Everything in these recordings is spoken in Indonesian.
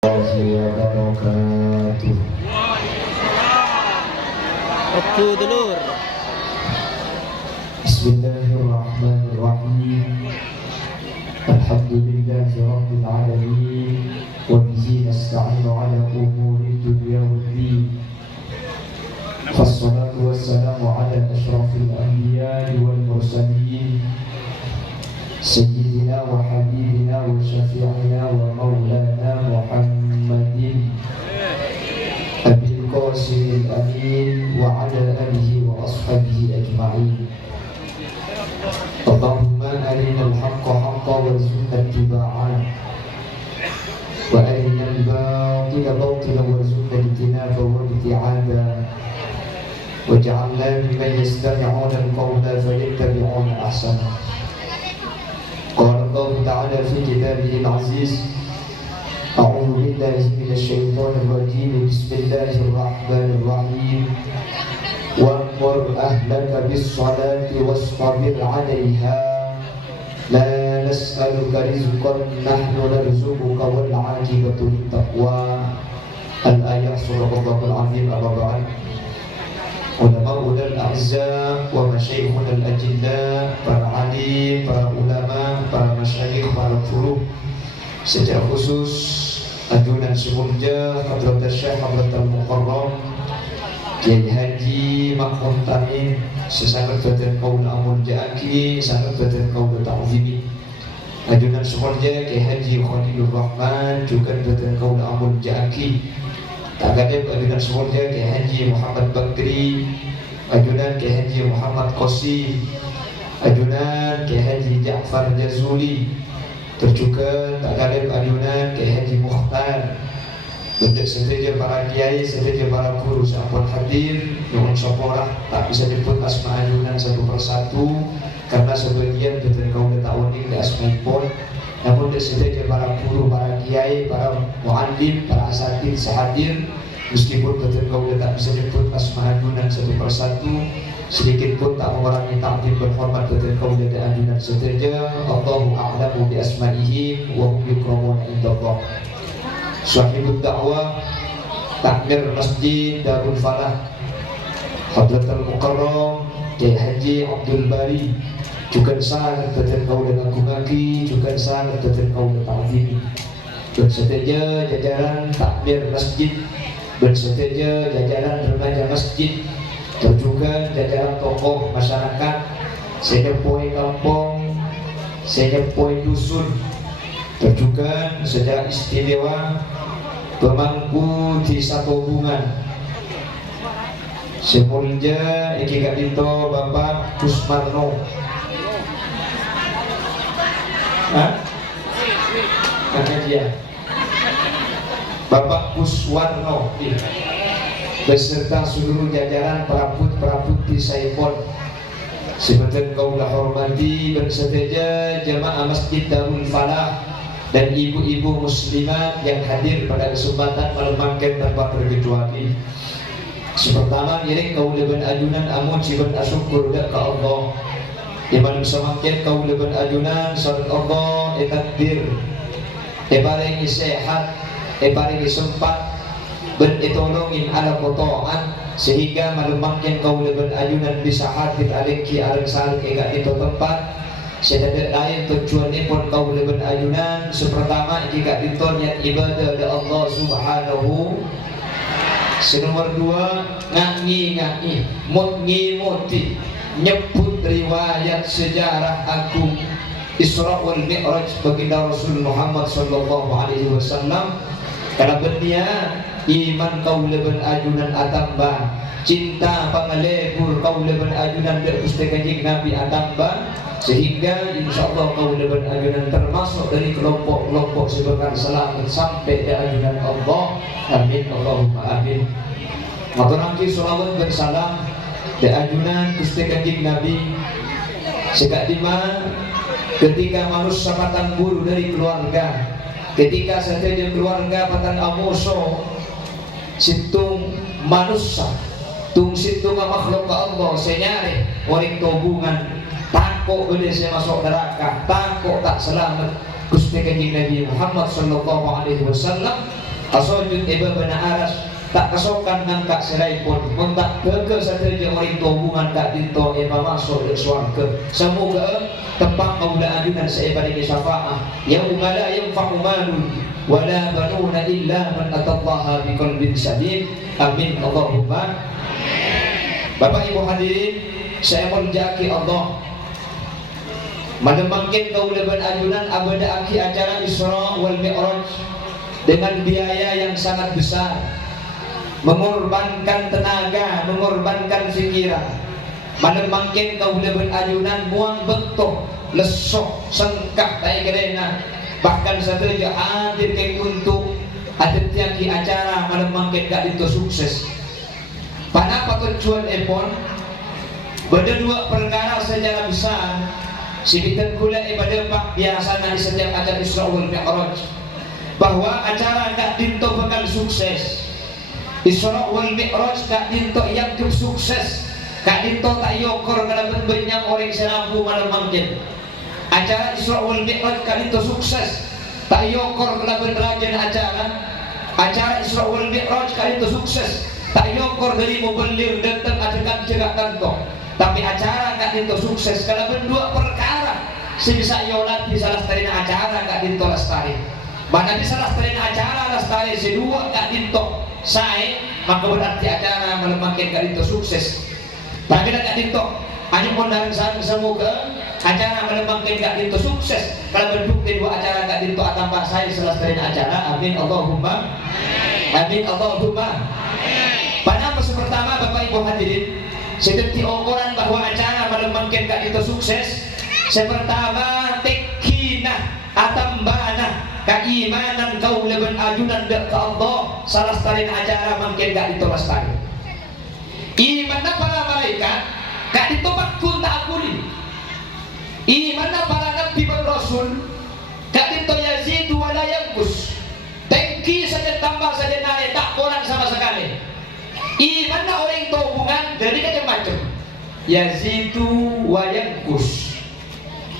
wabarakatuh. Waktu dulur. Bismillahirrahmanirrahim. Alhamdulillahi rabbil alamin. Wa bihi nasta'inu ala umuri dunya waddin. Wassalatu wassalamu ala ashrafil anbiya'i wal mursalin. Sayyidina wa habibina wa syafi'ina wa maulana Muhammadin Abil Qasimil Amin wa ala alihi wa ashabihi ajma'in. Allahumma arina al-haqqa haqqa warzuqna ittiba'ah wa arina al-batila batila warzuqna ijtinaba wa ibti'ada waj'alna mimman yastami'una al-qawla fayattabi'una ahsana. Qala Allah Ta'ala fi kitabihil aziz. A'udzu billahi minasyaitonir rajim. Bismillahirrahmanirrahim. Wa'mur ahlaka bis-shalati wastabir 'alaiha. La nas'aluka rizqan nahnu narzuquka wal 'aqibatu lit-taqwa. Al-ayah surah Al-azim. Amma ba'd. Ulama al-a'za wa masyayikhun al-ajilla, para alim, para ulama, para masyayikh, para furuh, secara khusus ajunan semurja Hadrat Syekh Hadrat Al-Mukarram Kiai Haji Makmum Tamim, sesangat badan kaum amul ja'aki, sangat badan kaum ta'zimi. Ajunan semurja Kiai Haji Khalilur Rahman, juga badan kaum amul ja'aki. Tak gadep ajunan semurja Kiai Haji Muhammad Bakri, ajunan Kiai Haji Muhammad Qasim, ajunan Kiai Haji Ja'far Jazuli, terjuga tak gadep ajunan Kiai Haji Mukhtar. Bentuk seteja para kiai, seteja para guru sampun hadir, nyuwun saporah tak bisa disebut asma ajunan satu persatu karena sebagian betul kaum tak unik di asmaipun. Namun seteja para guru, para kiai, para mu'allim, para asatid sehadir, meskipun betul kaum tak bisa disebut asma ajunan satu persatu, sedikit pun tak mengurangi takdim berhormat betul kaum dari ajunan seteja. Allahu a'lamu bi asma'ihi wa hum yukramuna indallah. Sahibud dakwah takmir masjid Darul Falah Hadrat Al-Mukarram Kiai Haji Abdul Bari, juga sangat betul kau dan aku ngaki, juga sangat betul kau dan ta'zimi. Berseteja jajaran takmir masjid, berseteja jajaran remaja masjid, dan juga jajaran tokoh masyarakat, sedepoi kampung, sedepoi dusun, dan juga secara istimewa pemangku di satu hubungan semulja iki kadito Bapak Kusmarno. Kakak dia Bapak Kuswarno beserta seluruh jajaran perabot-perabot di Saipon. Sebentar kaulah hormati berseteja jamaah Masjid Darul Falah dan ibu-ibu muslimat yang hadir pada kesempatan malam mangket tanpa terkecuali. Sepertama ini kau leban ajunan amun sibat asyukur dak ke Allah. Iman semakin kau leban ajunan salat Allah takbir. Paling sehat, paling sempat ben itolongin ala kotoan sehingga malam mangket kau leban ajunan bisa hadir aliki areng salik ega itu tempat. Sedada lain tujuannya pun kau leban ajunan sepertama jika ditolnya ibadah da Allah subhanahu. Senomor dua ngangi muti nyebut riwayat sejarah agung Isra wal Mi'raj baginda Rasul Muhammad sallallahu alaihi wasallam. Karena bernia iman kau leban ajunan atamba, cinta pangalebur kau leban ajunan berkusti kanjeng Nabi atamba, sehingga insyaallah kau leban ajunan termasuk dari kelompok-kelompok sebagai selamat sampai di ajunan Allah. Amin Allahumma amin. Maturangki sholawat bersalam di ajunan Gusti Kanjeng Nabi sekak dima ketika manusia patang buru dari keluarga, ketika saja keluarga patang amuso situng manusia tung situng makhluk Allah senyare waring tobungan takut boleh saya masuk neraka, takut tak selamat. Gusti Kanjeng Nabi Muhammad sallallahu alaihi wasallam Asojud iba bana aras tak kesokan ngangkat serai pun mentak keke sateja orang tua hubungan tak dinto iba masuk ke swarga. Semoga tempat kaula ajunan seiba dengan syafaah yauma la yanfa'u malun wala banuna illa man atallaha biqalbin salim. Amin Allahumma. Bapak Ibu hadirin, saya menjaki Allah mademangkin kaula ban ajunan abada aki acara Isra wal Mi'raj dengan biaya yang sangat besar, mengorbankan tenaga, mengorbankan pikiran. Mademangkin kaula ban ajunan muang bentuk lesok sengkak tai kedena bahkan sateja hadir ke untuk ada tiaki acara mademangkin gak itu sukses. Panapa tujuan epon? Beda dua perkara secara besar. Sibitan kula ibadah pak biasa di setiap acara Isra wal Mi'raj bahwa acara kak dinto bakal sukses. Isra wal Mi'raj kak dinto yang sukses. Kak dinto tak yokor kalau berbanyak orang serambu malam mangkin. Acara Isra wal Mi'raj kak dinto sukses. Tak yokor kalau berrajan acara. Acara Isra wal Mi'raj kak dinto sukses. Tak yokor dari mobilir datang adegan cerak kantor. Tapi acara kak dinto sukses kalau berdua perkara. Sebisa yolat bisa lestarin acara kak dinto lestari. Mana bisa lestarin acara lestari sedua kak dinto saya maka berarti acara melemakin kak dinto sukses. Tapi kak dinto hanya kondaran semoga acara melemakin kak dinto sukses. Kalau berdua kedua acara kak dinto tanpa saya selestarin acara. Amin Allahumma. Amin Allahumma. Pada masa pertama Bapak Ibu hadirin, seperti ukuran bahwa acara melembangkan kak itu sukses. Sepertama tekinah atambana keimanan kau leban ajunan dek ke Allah salah stalin acara mungkin kak itu lestari. Imanna para malaikat kak itu bakun tak akuli. Imanna para nabi dan rasul kak itu yazidu wala yanqus. Tengki saja tambah saja naik tak kurang sama sekali. Imanna orang itu hubungan dari macam-macam. Yazidu wa yanqus.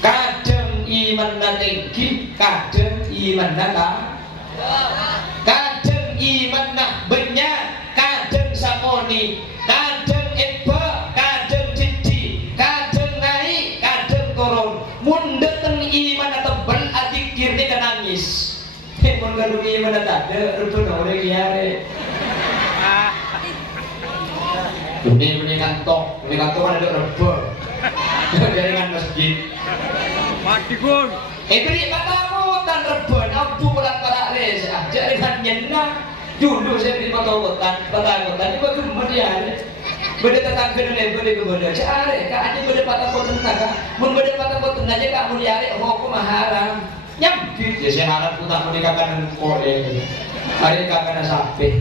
Kadang iman tinggi, kadang iman kadang iman banyak, kadang sakoni, kadang eba, kadang cici, kadang naik, kadang turun. Mundateng iman tebal adikir ni nangis. Mun kalau iman tak ada, rupun orang yare. Ini kantor kan ada reba. Dari kan masjid. Mati gun. Beri patamutan reba. Abu berat para res. Jadi kan nyenang. Dulu saya beri patamutan. Ini bagaimana dia? Beda tetangga dulu, beda kebeda. Cari, kak aja beda patamutan naga. Mun beda patamutan aja kamu diare. Hukum haram. Nyampi. Ya saya harap putar menikahkan kode. Hari kakak sapi.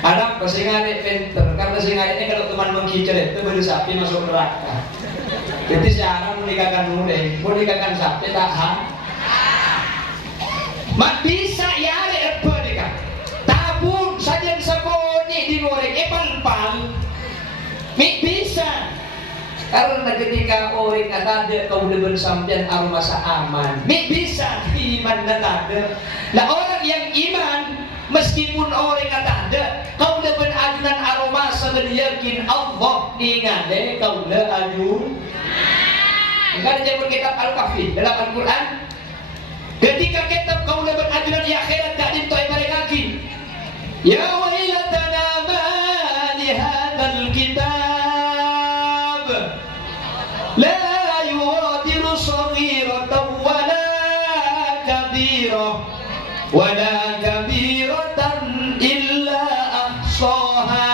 Anak pasti ngarik pinter, karena si ngarik ini kalau teman menghijau itu baru sapi masuk neraka. Jadi sekarang menikahkan sapi tak hak. Mak bisa ya apa nikah? Tabung saja saboni digoreng, pal. Mik bisa. Karena ketika orang kata ada kau udah sampean aroma aman, mik bisa iman ada. Nah orang yang iman meskipun orang kata ada, kau udah berajunan aroma sangat yakin Allah ingat deh kau udah aju. Enggak ada kitab Al-Kahfi dalam Al-Quran. Ketika kitab kau udah berajunan di akhirat gak dintoy mereka lagi. Ya wailatana ma li hadzal kitab la yughadiru saghiratan wala kabirah wala kabiratan illa ahsaha.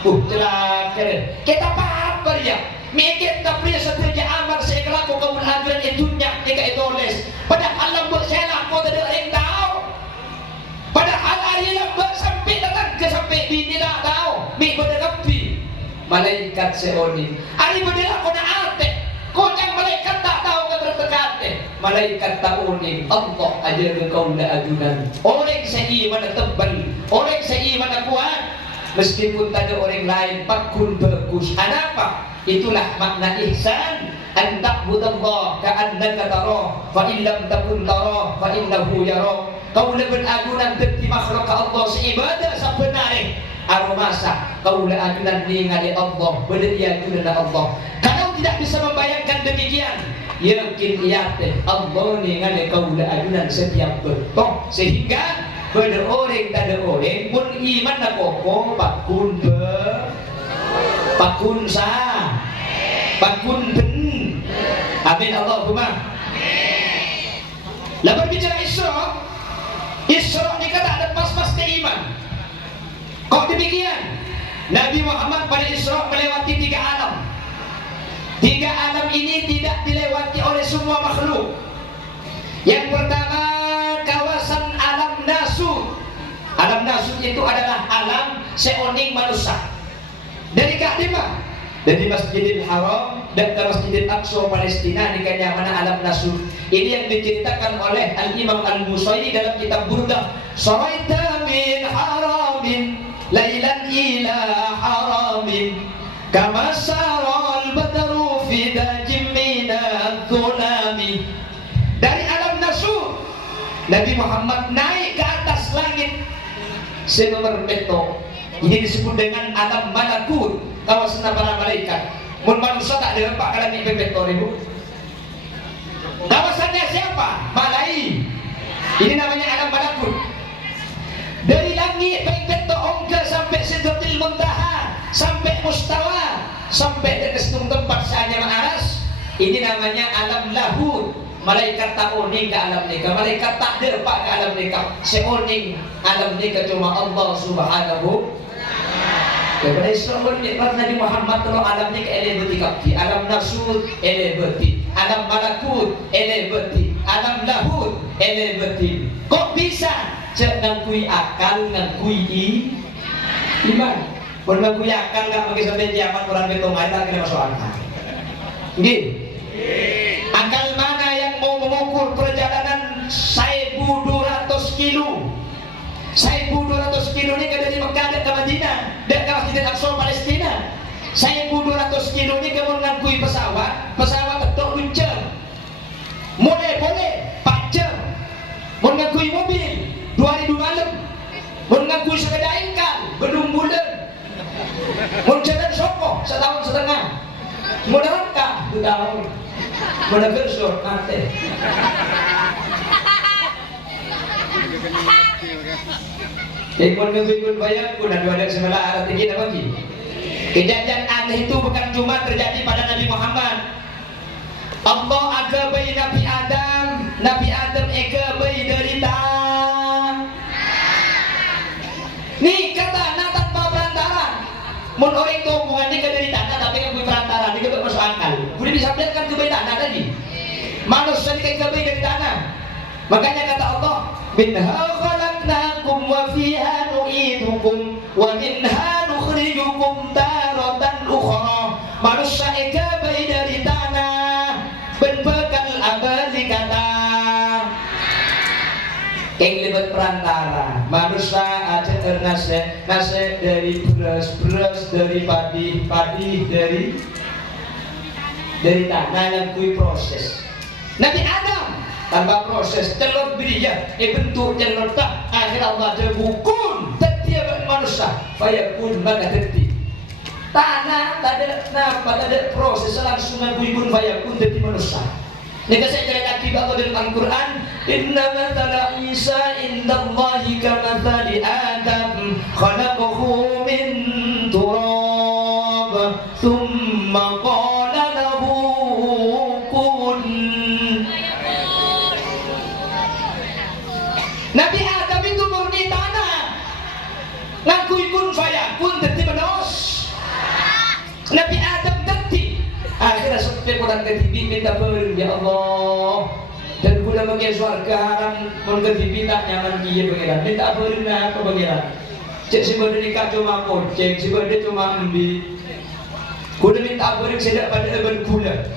Celaka kita apa ya? Mikir tapi seterja amal saya kelaku kau belajar itu nyak jika itu les. Padahal alam buat saya laku tidak ada yang tahu. Padahal hari lambat sampai datang ke sampai bini tak tahu. Mik berdegapi malaikat seoni. Hari berderak kau nak arte. Kau yang malaikat tak tahu kau tertekate. Malaikat tak unik. Allah aja kau dah ajudan. Orang seiman tebal, orang seiman kuat. Meskipun tak ada orang lain pakun bagus. Ada apa? Itulah makna ihsan. an ta'budallaha ka'annaka tarah fa in lam takun tarah fa innahu yarah. Kaula beradunan dadi makhluk Allah seibadah sabenare aromasa kaula adunan ningali Allah beriadunan Allah. Kalau tidak bisa membayangkan demikian, yakin yakin Allah ningali kaula adunan setiap bentuk, sehingga pada orang tak ada orang pun iman nak pokok pakun sah pakun ben. Amin Allahumma. Lah berbicara Isra ni kata ada pas-pas iman. Kok demikian? Nabi Muhammad pada Isra melewati 3 alam. 3 alam ini tidak dilewati oleh semua makhluk. Yang pertama, kawasan alam nasut. Alam nasut itu adalah alam seoning manusia. Dari Ka'bah, dari Masjidil Haram dan ke Masjidil Aqsa Palestina di mana alam nasut. Ini yang diceritakan oleh Al-Imam Al-Busairi dalam kitab Burdah. Saraita min haramin lailan ila haramin kama saral badru fi dajim minat dhulami. Dari alam nasut Nabi Muhammad naik ke atas langit senomor meto. Ini disebut dengan alam malakut, kawasan para malaikat. Mun manusia tak ada pak kalau ni bebetor ibu. Kawasannya siapa? Malai. Ini namanya alam malakut. Dari langit bebetor ongga sampai Sidratil Muntaha, sampai Mustawa, sampai ke tempat saanya aras. Ini namanya alam lahut. Malaikat tak oning ke alam nikah, malaikat tak derpak ke alam nikah. Seoning alam nikah cuma Allah Subhanahu. Daripada Islam bernikmat Nabi Muhammad kalau alam nikah elebeti kapti, alam nasut elebeti, alam malakut elebeti, alam lahut elebeti. Kok bisa? Cek ngakui akal, ngakui iman. Kalau ngakui akal nggak pakai sampai kiamat orang betul main tak kena masuk akal. Gini. Akal mana yang mau mengukur perjalanan 1.200 kilo? 1.200 kilo ini dari Mekah ke Madinah dan ke Masjidil Aqsa Palestina. 1.200 kilo ini kamu ngakui pesawat betul luncur. Boleh 4 jam. Mau ngakui mobil 2 hari 2 malam. Mau ngakui sepeda engkal belum bulan. Mau jalan sokok 1 tahun setengah. Mau neraka 2 tahun. Mau gersor mati. Ikut bayar pun ada sebelah arah tinggi apa lagi. Kejadian aneh itu bukan cuma terjadi pada Nabi Muhammad. Allah agabai Nabi Adam agabai derita. Nih kata tanpa perantara. Mun orang itu hubungannya ke derita tapi kan punya perantara, dia tidak masuk akal. Boleh disampaikan ke bayi tanah tadi. Manusia ini ke bayi dari tanah. Makanya kata Allah, minha khalaqnakum wa fiha nu'idukum wa minha nukhrijukum taratan ukhra. Manusia eka bayi dari tanah berbekal abadi kata yang lebih perantara. Manusia aja nase dari beras dari padi dari tanah yang kui proses. Nabi Adam tanpa proses telur beria bentuk telur tak akhir Allah jebukun setiap manusia fayakun maka detik tanah tak ada proses langsung ngakui fayakun detik manusia. Nika saya cerita lagi bahwa dalam Al-Quran inna mathala Isa indallahi kamathali Adam khalaqahu min turab thumma qala lahu kun. Nabi Adam itu murni tanah, ngakui kun fayakun detik manusia. Nabi Adam detik akhirnya sampai orang ketibi minta beri ya Allah dan kuda bagi surga haram pun ketibi tak nyaman dia pengiran minta beri apa pengiran cek si berde nikah cuma poceng si berde cuma ambil kuda minta beri sedak pada eben gula.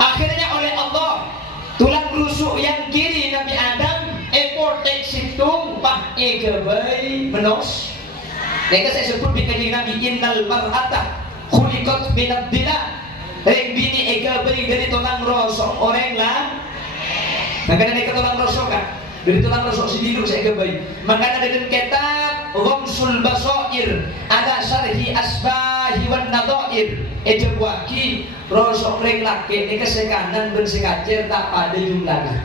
Akhirnya oleh Allah tulang rusuk yang kiri Nabi Adam epotek situng pah egebai menos. Mereka saya sebut di kajian Nabi innal mar'ata khuliqat minad dila Reng bini ega beri dari tulang rosok orang lah. Makanya eka tulang rosok kan. Dari tulang rosok si dilu saya beri. Makanya ada kitab Ghamsul Basair ada syarhi asbahi wan nadhair. Eja waki rosok reng laki eka sekanan ben sekacer tak pada jumlahnya.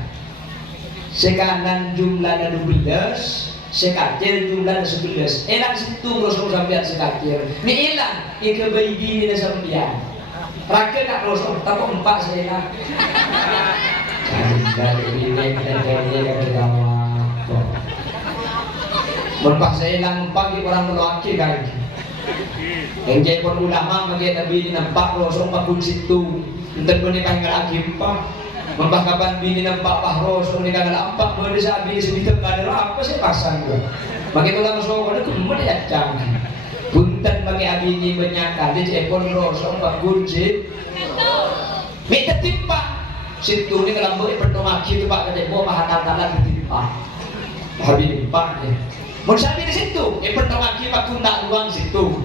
Sekanan jumlahnya 12, sekacir jumlahnya 11. Elang situ rosok sampean sekacir. Ni elang ika beri dini sampean. Rakyat tak rosok tak empat saya lah. Dari ini yang kita mau. Berpas saya lang pagi orang melaki kan. Yang jadi pun ulama bagi nabi nampak rosok pakun situ. Entar pun ikan lagi empat. Membah kapan bini nampak pah rosok ni kagak lampak boleh sabi sedikit kadar apa sih pasang gua. Bagi tulang rosok ada kemudian ya canggih. Punten bagi abini banyak kali cepon rosok pakun situ. Minta timpa. Situ ni kalau boleh pertomaki tu pak kata bawa bahan katalan timpa. Habis timpa ni. Musabi di situ, pertomaki pak kundak ruang situ.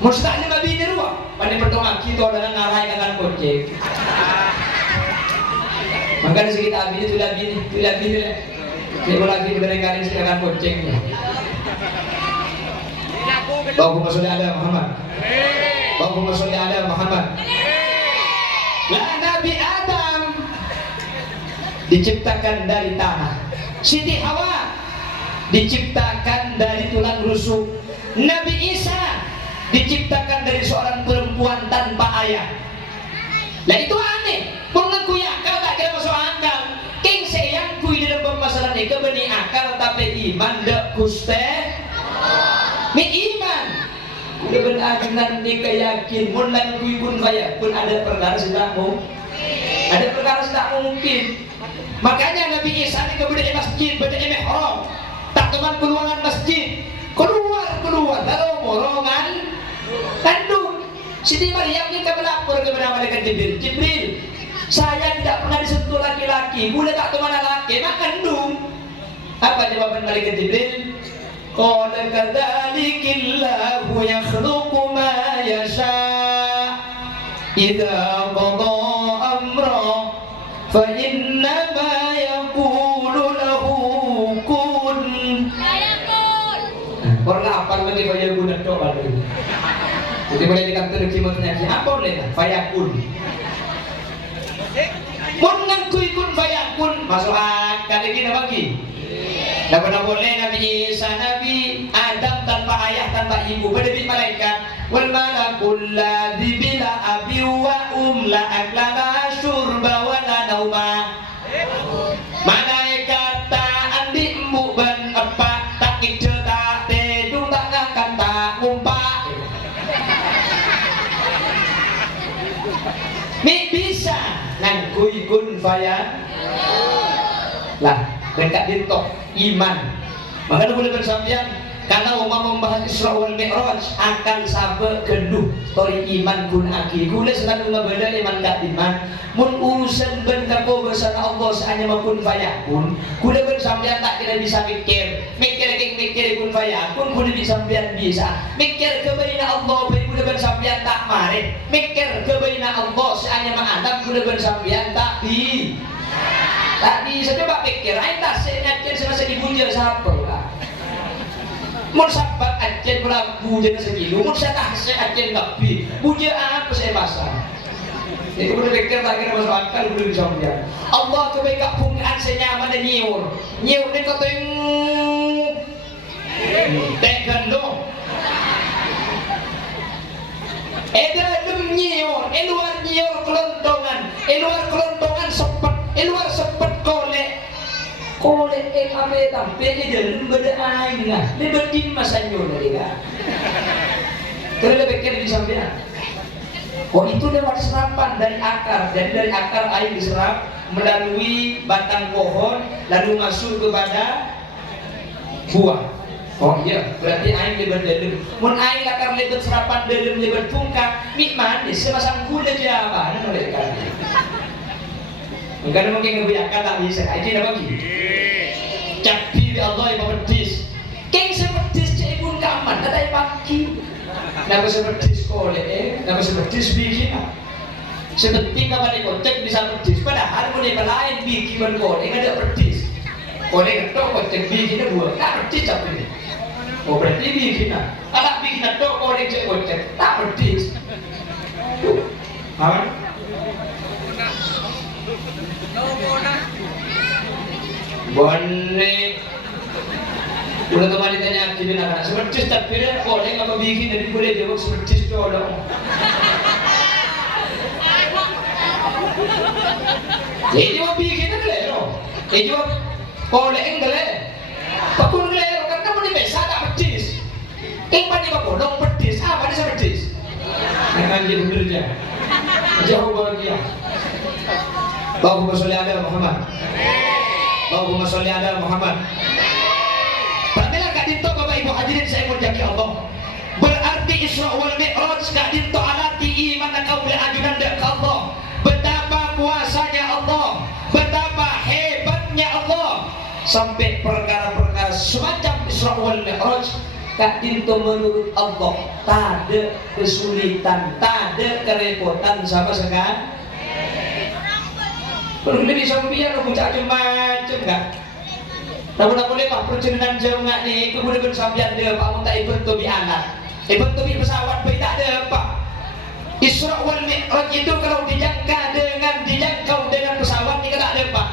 Mustahil babi ni ruang. Pada pertomaki tu ada ngarai dengan kocek. Makanya sekitar abis itu lagi lah. Dia lagi berdengkarin silakan koceknya. Allahumma sholli ala Muhammad. Allahumma sholli ala Muhammad. Lah Nabi Adam diciptakan dari tanah. Siti Hawa diciptakan dari tulang rusuk. Nabi Isa diciptakan dari seorang perempuan tanpa ayah. Lah itu aneh. Mengaku akal tak kira masuk akal. King sayang kui dalam pemasaran ini beni akal tapi iman dak kuste. Mi iman. Kuda benakinan ni keyakin. Mulan kui pun kaya pun ada perkara tidak mungkin. Ada perkara tidak mungkin. Makanya Nabi Isa ni kemudian masjid baca ihram. Tak teman keluaran masjid. Keluar lalu morongan kandung. Siti Maryam ni melapor kepada malaikat Jibril. Saya tidak pernah disentuh laki-laki. Boleh tak teman laki mak kandung. Apa jawaban malaikat Jibril? Qala kadzalikillahu yakhluqu ma yasha. Idza qada amra fa innama yaqulu lahu kun fayakun. Orang lapar lagi bayar guna doa dulu. Jadi boleh dikatakan kimatnya apa boleh lah fayakun. Mun ngangkui kun fayakun masuk akal lagi bagi. Dah pernah boleh Nabi Isa, Nabi Adam tanpa ayah tanpa ibu berdiri malaikat. Wal malakul ladzi bila abi wa la aklana syurba wa la nauma. Malaikat tak andi embu ban apa tak ije tak tedung tak ngangkat tak ngumpak. Mi bisa ngangkui kun faya lah dekat dintok iman. Makanya boleh bersambian karena umam membahas Isra wal Mi'raj akan sampai keduh story iman kun aki gula selalu ngabeda iman kat iman mun urusan ben kako bersama Allah hanya makun fayakun gula bersambian tak kira bisa mikir kun fayakun gula bersambian bisa mikir kebaina Allah gula bersambian tak mare mikir kebaina Allah hanya ma'adam gula bersambian tak di tak bisa coba pikir ain tak sengaja semasa dipuja siapa lah. Mun sabat ajen pula puja sekilo, mun saya ajen lebih puja apa saya pasang. Jadi kemudian pikir tak kira masuk akal boleh bisa punya. Allah kebaikan punggaan senyaman dan nyiur ni kata yang tekan dong. Edalem nyiur, luar nyiur kelontongan sepet kolek abe tampe ni dalam berdaan lah, ni berdim masanya dari kan. Kalau pikir di samping, oh itu lewat serapan dari akar, jadi dari akar air diserap melalui batang pohon lalu masuk kepada buah. Oh iya, berarti air lebar dalam. Mun air akar lebar serapan dalam lebar tungkak, manis semasang gula Jawa, mana mereka? Mungkin ngebiarkan tak bisa. Ini apa lagi? Capi Allah yang pedis. Keng sepedis cek pun kaman. Ada yang pagi. Nama sepedis kolek. Nama sepedis bikin. seperti kapan kocek bisa pedis padahal mulai lain bikin kodeng ada pedis kodeng itu kocek bikinnya buat tak pedis apa ini oh berarti bikinnya kalau bikinnya itu kodeng cek kocek tak pedis apa? Boleh udah teman ditanya aktifin anak seperti tapi dia boleh nggak bikin jadi boleh jawab seperti itu dong jadi mau bikin itu lero jadi mau boleh enggak pakun lero karena mau dibesa tak pedis mana pak bodong pedis apa dia pedis dengan jadi benernya jauh bahagia Allahumma sholli ala Muhammad Allahumma sholli ala Muhammad. Pramila Kak Dinto Bapak Ibu hadirin saya menjaki Allah. Berarti Isra wal Mi'raj Kak Dinto alati iman kau oleh ajunan dak Allah. Betapa kuasanya Allah, betapa hebatnya Allah. Sampai perkara-perkara semacam Isra wal Mi'raj Kak Dinto menurut Allah tak ada kesulitan, tak ada kerepotan sama sekali. Perlu bisa biar bocah macam enggak. Namun boleh pak perjalanan jauh enggak nih kemudian sampean dia pak mau tak ikut tobi anak, ikut tobi pesawat baik tak ada apa. Isra wal Mi'raj itu kalau dijangkau dengan pesawat ini tak ada apa.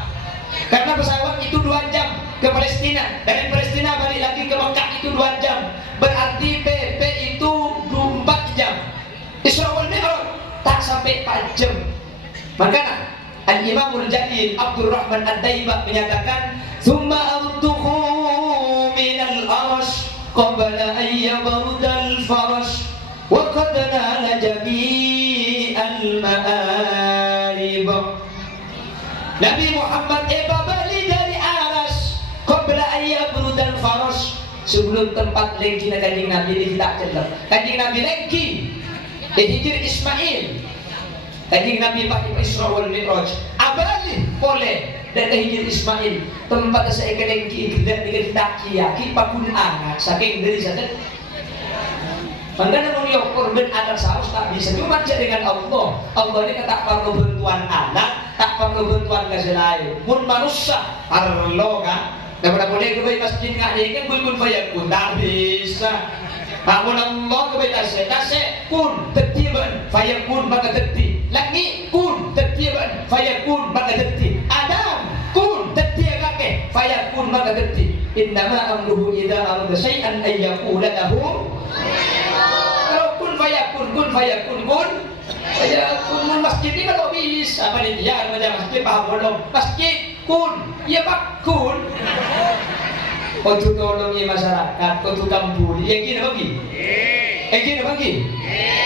Karena pesawat itu 2 jam ke Palestina, dari Palestina balik lagi ke Mekah itu 2 jam, berarti PP itu 4 jam. Isra wal Mi'raj tak sampai 4 jam. Makanya Al-Imamul Jalil Abdurrahman Ad-Daibah menyatakan Thumma artuhu minal arash qabla an yabrudal farash wa qad nala jami'al ma'arib. Nabi Muhammad balik dari aras qabla an yabrudal farash, sebelum tempat lagi kanjeng Nabi ini tak celak. Kanjeng Nabi lagi hijir Ismail kanjeng Nabi pakai Isra wal Mi'raj abali boleh dari hijir Ismail tempat saya kelengki tidak kita kia pakun anak saking dari sana makanya mau korban anak saus tak bisa cuma dengan Allah. Allah ini tak perlu bantuan anak, tak perlu bantuan kasih lain pun manusia perlu kan daripada boleh ke masjid nggak kan pun bayar pun tak bisa. Namun Allah kebetulan tasek pun tertiban fayakun maka terti lagi kun tertiban fayakun maka terti Adam kun tertia kakek fayakun maka terti innama amruhu idza arada syai'an ay yaqula lahu kalau kun fayakun fayakun masjid ini kalau bisa apa dia macam masjid paham belum masjid kun ya pak kun untuk tolongi masyarakat, untuk kampung, yang gini bagi,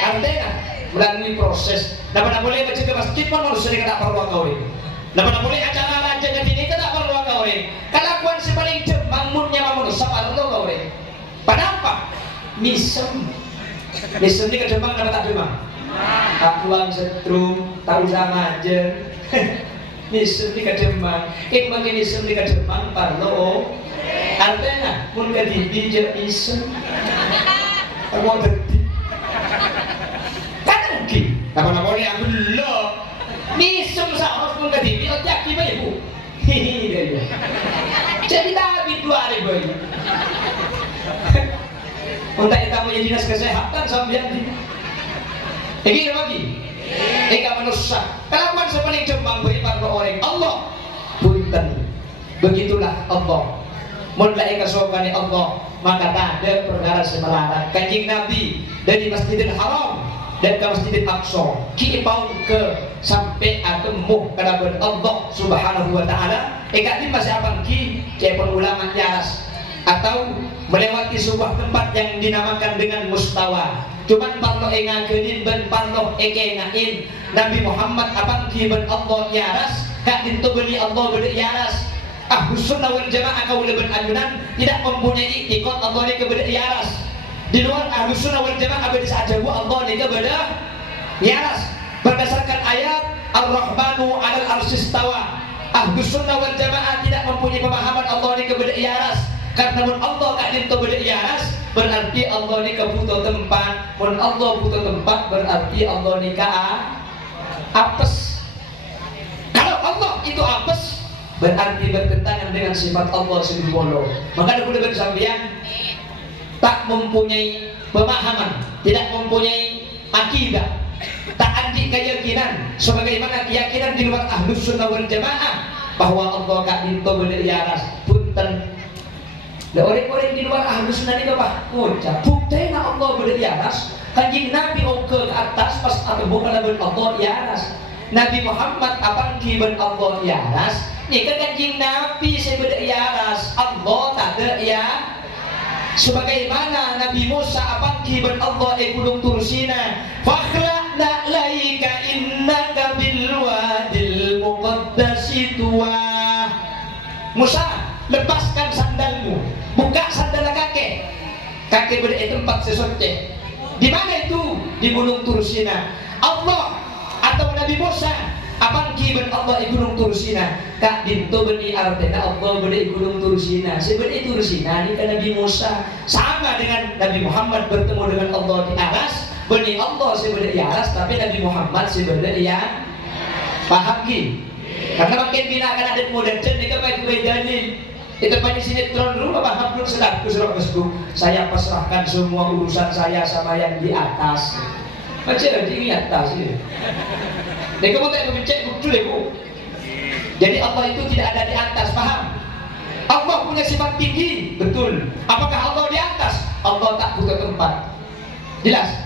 artinya melalui proses. Nah, boleh baca ke masjid pun harus sering tak perlu kau ini. Nah, boleh acara raja ini tak perlu kau ini. Kelakuan sepaling bangunnya manusia perlu kau ini. Kenapa? Misem ini kedemang apa tak demang? Akuan setrum, tahu sama aja. Misem ini kedemang, makin misem ini kedemang perlu. Artinya, pun kedibi je isem, mau detik, kan mungkin. Apa nak boleh aku lo, isem sama pun kedibi, otak kita ibu, hihi dia. Jadi tapi 2000. Untuk kita punya dinas kesehatan sampai di, ini lagi, ini manusia. Kelakuan sepaling jembang beri para orang Allah, punten, begitulah Allah. Mulai kesopanan Allah maka tak ada perkara semelarat. Kanjeng Nabi dari Masjidil Haram dan ke Masjidil Aqsa kipau ke sampai atemuh kalaban Allah Subhanahu wa taala ekatin masih apa ki cepon ulama nyaras atau melewati sebuah tempat yang dinamakan dengan mustawa. Cuman parlo engakeun ben parlo ekengain Nabi Muhammad apa ki ben Allah nyaras kak dinto beli Allah beli nyaras. Ahlus Sunnah wal Jamaah kaula berajunan tidak mempunyai ikut Allah ni kepada iaras. Di luar Ahlus Sunnah wal Jamaah abadi saja Allah ni kepada iaras. Berdasarkan ayat Ar-Rahmanu 'alal arsy istawa. Ahlus Sunnah wal Jamaah tidak mempunyai pemahaman Allah ni kepada iaras. Karena mun Allah tak dinto kepada iaras berarti Allah ni kebutuh tempat. Mun Allah butuh tempat berarti Allah ni apes. Kalau Allah itu apes, berarti bertentangan dengan sifat Allah subhanahu. Maka ada kuda sambian tak mempunyai pemahaman, tidak mempunyai akidah, tak ada keyakinan sebagaimana keyakinan di luar Ahlus Sunnah wal Jamaah bahwa Allah kak dinto beriaras punten. Da orang-orang di luar Ahlus Sunnah ini apa? Ucap bukti nak Allah beriaras. Kanjeng Nabi ke atas pas atau bukan Allah iaras. Nabi Muhammad apang kiban Allah iaras. Ni kan kanjeng Nabi sebeda iaras. Allah tak ada ya. Sebagaimana Nabi Musa apang kiban Allah gunung Tursina. Fakhla'na laika innaka bil wadil muqaddasi tuwa. Musa, lepaskan sandalmu. Buka sandal kakek. Kakek berada tempat sesuatu. Di mana itu? Di gunung Tursina. Allah atau Nabi Musa apang kiban Allah di gunung Tursina. Kak dinto beni artena Allah berada di gunung Tursina. Sebenarnya Tursina ini kan Nabi Musa sama dengan Nabi Muhammad bertemu dengan Allah di aras. Beni Allah sebenarnya di aras, tapi Nabi Muhammad sebenarnya ya paham ki? Karena makin bina akan ada modern ini kan baik dalil. Itu banyak sinetron dulu Bapak Hamdul sedang kusur. Saya pasrahkan semua urusan saya sama yang di atas. Macam di atas ya. Dan kamu tak mencet betul ya bu. Jadi Allah itu tidak ada di atas, paham? Allah punya sifat tinggi, betul. Apakah Allah di atas? Allah tak butuh tempat. Jelas?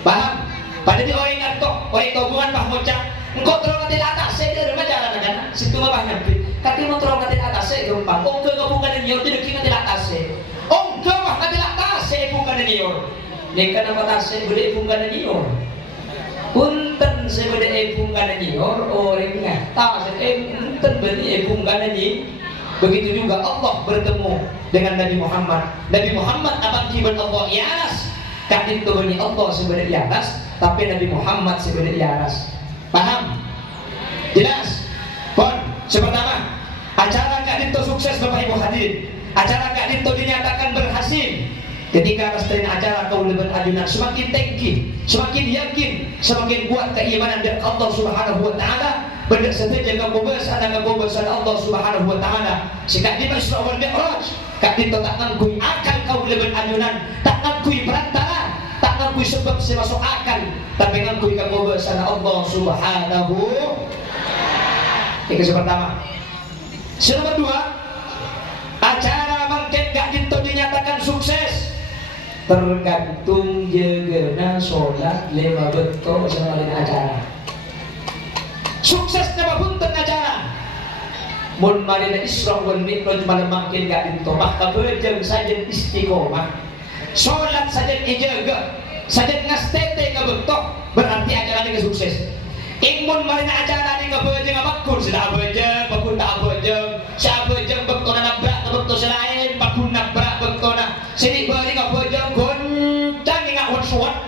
Paham? Pada di orang ngantuk, orang tabungan bah mocak. Engkau terlalu di atas, saya dah remaja kan? Situ mah banyak. Kaki mau terlalu di atas, saya gampang. Oh ke bukan nyior, tidak kena di atas saya. Oh ke mah di atas, saya bukan nyior. Yang kena atas saya beri bukan nyior. Punten saya beri bukan nyior, orang ngata saya punten beri bukan nyior. Begitu juga Allah bertemu dengan Nabi Muhammad. Nabi Muhammad abang kiban Allah iaras. Kak itu beri Allah sebenarnya iaras, tapi Nabi Muhammad sebenarnya iaras. Paham? Jelas? Pon, pertama, acara Kak Dinto sukses Bapak Ibu hadirin. Acara Kak Dinto dinyatakan berhasil. Ketika restoran acara kau lebih ajunan semakin tinggi, semakin yakin, semakin kuat keimanan dari Allah Subhanahu Wa Taala. Benda saja kebebasan Allah Subhanahu Wa Taala. Sikap di Isra wal Mi'raj, Kak Dinto tak ngangkui akal kau lebih ajunan, tak ngangkui perantara, tak ngangkui sebab masuk akal, tapi ngangkui kebebasan Allah Subhanahu. Itu pertama. Nomor dua, acara mangket Kak Dinto dinyatakan sukses tergantung jegena sholat lima betul sama dengan acara. Suksesnya punten acara. Mun marina Isra wal Mi'raj malam mangkin Kak Dinto maka bejeng saja istiqomah. Sholat saja ijaga, saja ngastete kebetok berarti acara ini sukses. Imun marina acara ini kebejeng abakun sudah bejeng, bakun tak bejeng. Siapa bejeng bektona nabrak bektona selain, bakun nabrak bektona. Sini beri kebejeng goncang ingat suat.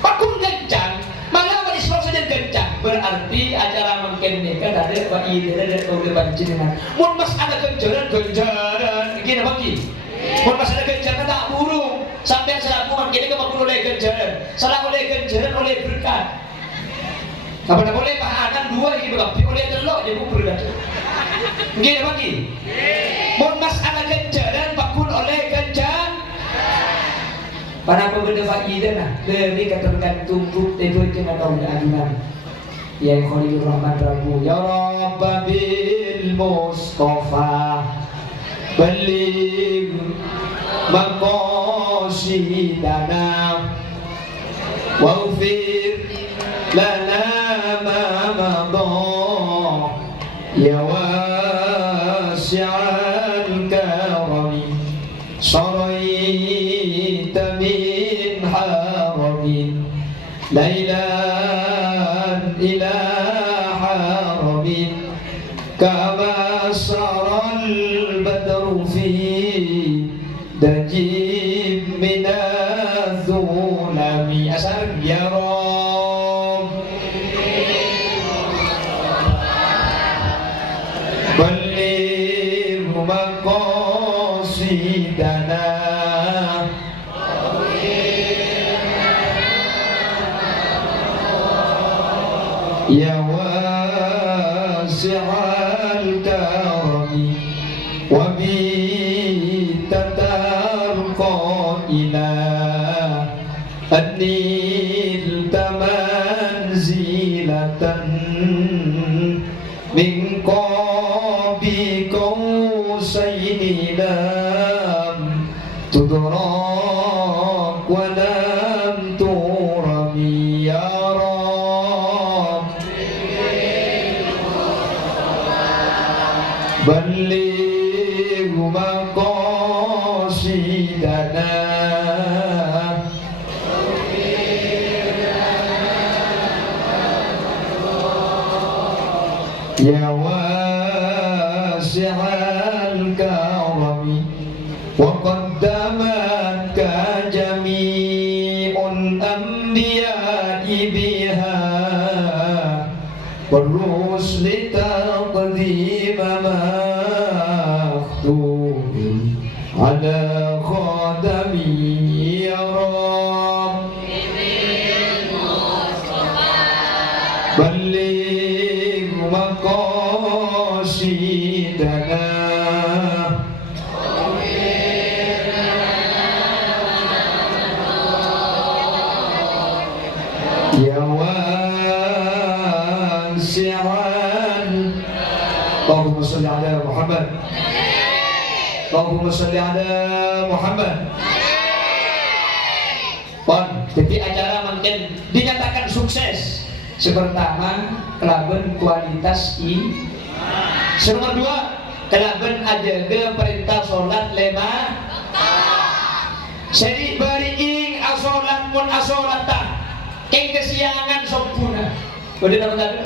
Bakun kencang, malah beri Isra saja kencang. Berarti acara mungkin ini kan ada Pak Ide dan Ode Panjenengan. Mun mas ada kenjaran, gini bagi. Mun mas ada kenjaran tak burung. Sampai selaku mungkin ini kemampuan oleh kenjaran. Salah oleh kenjaran oleh berkat. Apa nak boleh pahanan dua ini berarti oleh telok dia bubur dah. Gini bagi. Mun mas ada kenjaran bakun oleh kenjaran. Pada pembeda Pak Ide nah, dari katakan tumpuk tebu dengan kaum ajunan. Ya Khalilur Rahman Rabu ya Rabbil Mustafa Baligh maqasidana waghfir lana ma madha ya wasi'al karami saraita min haramin lailan ila haramin kama saral badru fi dajib minadzulami asar ya Rabb baligh maqasidana nilta manzilatan min qabi qausaini lam tudrak wa lam turami ya Rab balligh maqasidana ya wasi'al karami wa qaddamatka jami'un anbiya'i biha والرسل تقديم مكتوب على خاتمي يا رب بلغ مقاصدنا يا اللهم صل على محمد اللهم صل على Muhammad. Pon, jadi acara mungkin dinyatakan sukses. Sepertama, kelaben kualitas Nomor 2, kelaben ajaga perintah sholat lema. Jadi bariing asolat pun asolata. Keng kesiangan sempurna. Boleh dapat ada?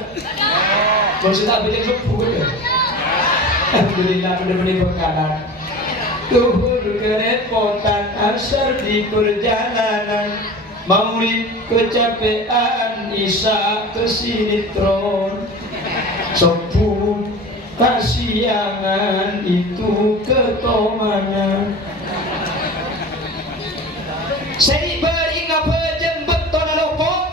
Maksudnya apa yang sempurna? Alhamdulillah benar-benar berkanan. Tuhur kerepotan asar di perjalanan, maulid kecapean Isa kesinetron, sempur kasiangan itu ketomanan. Saya beringat pejen beton alopo,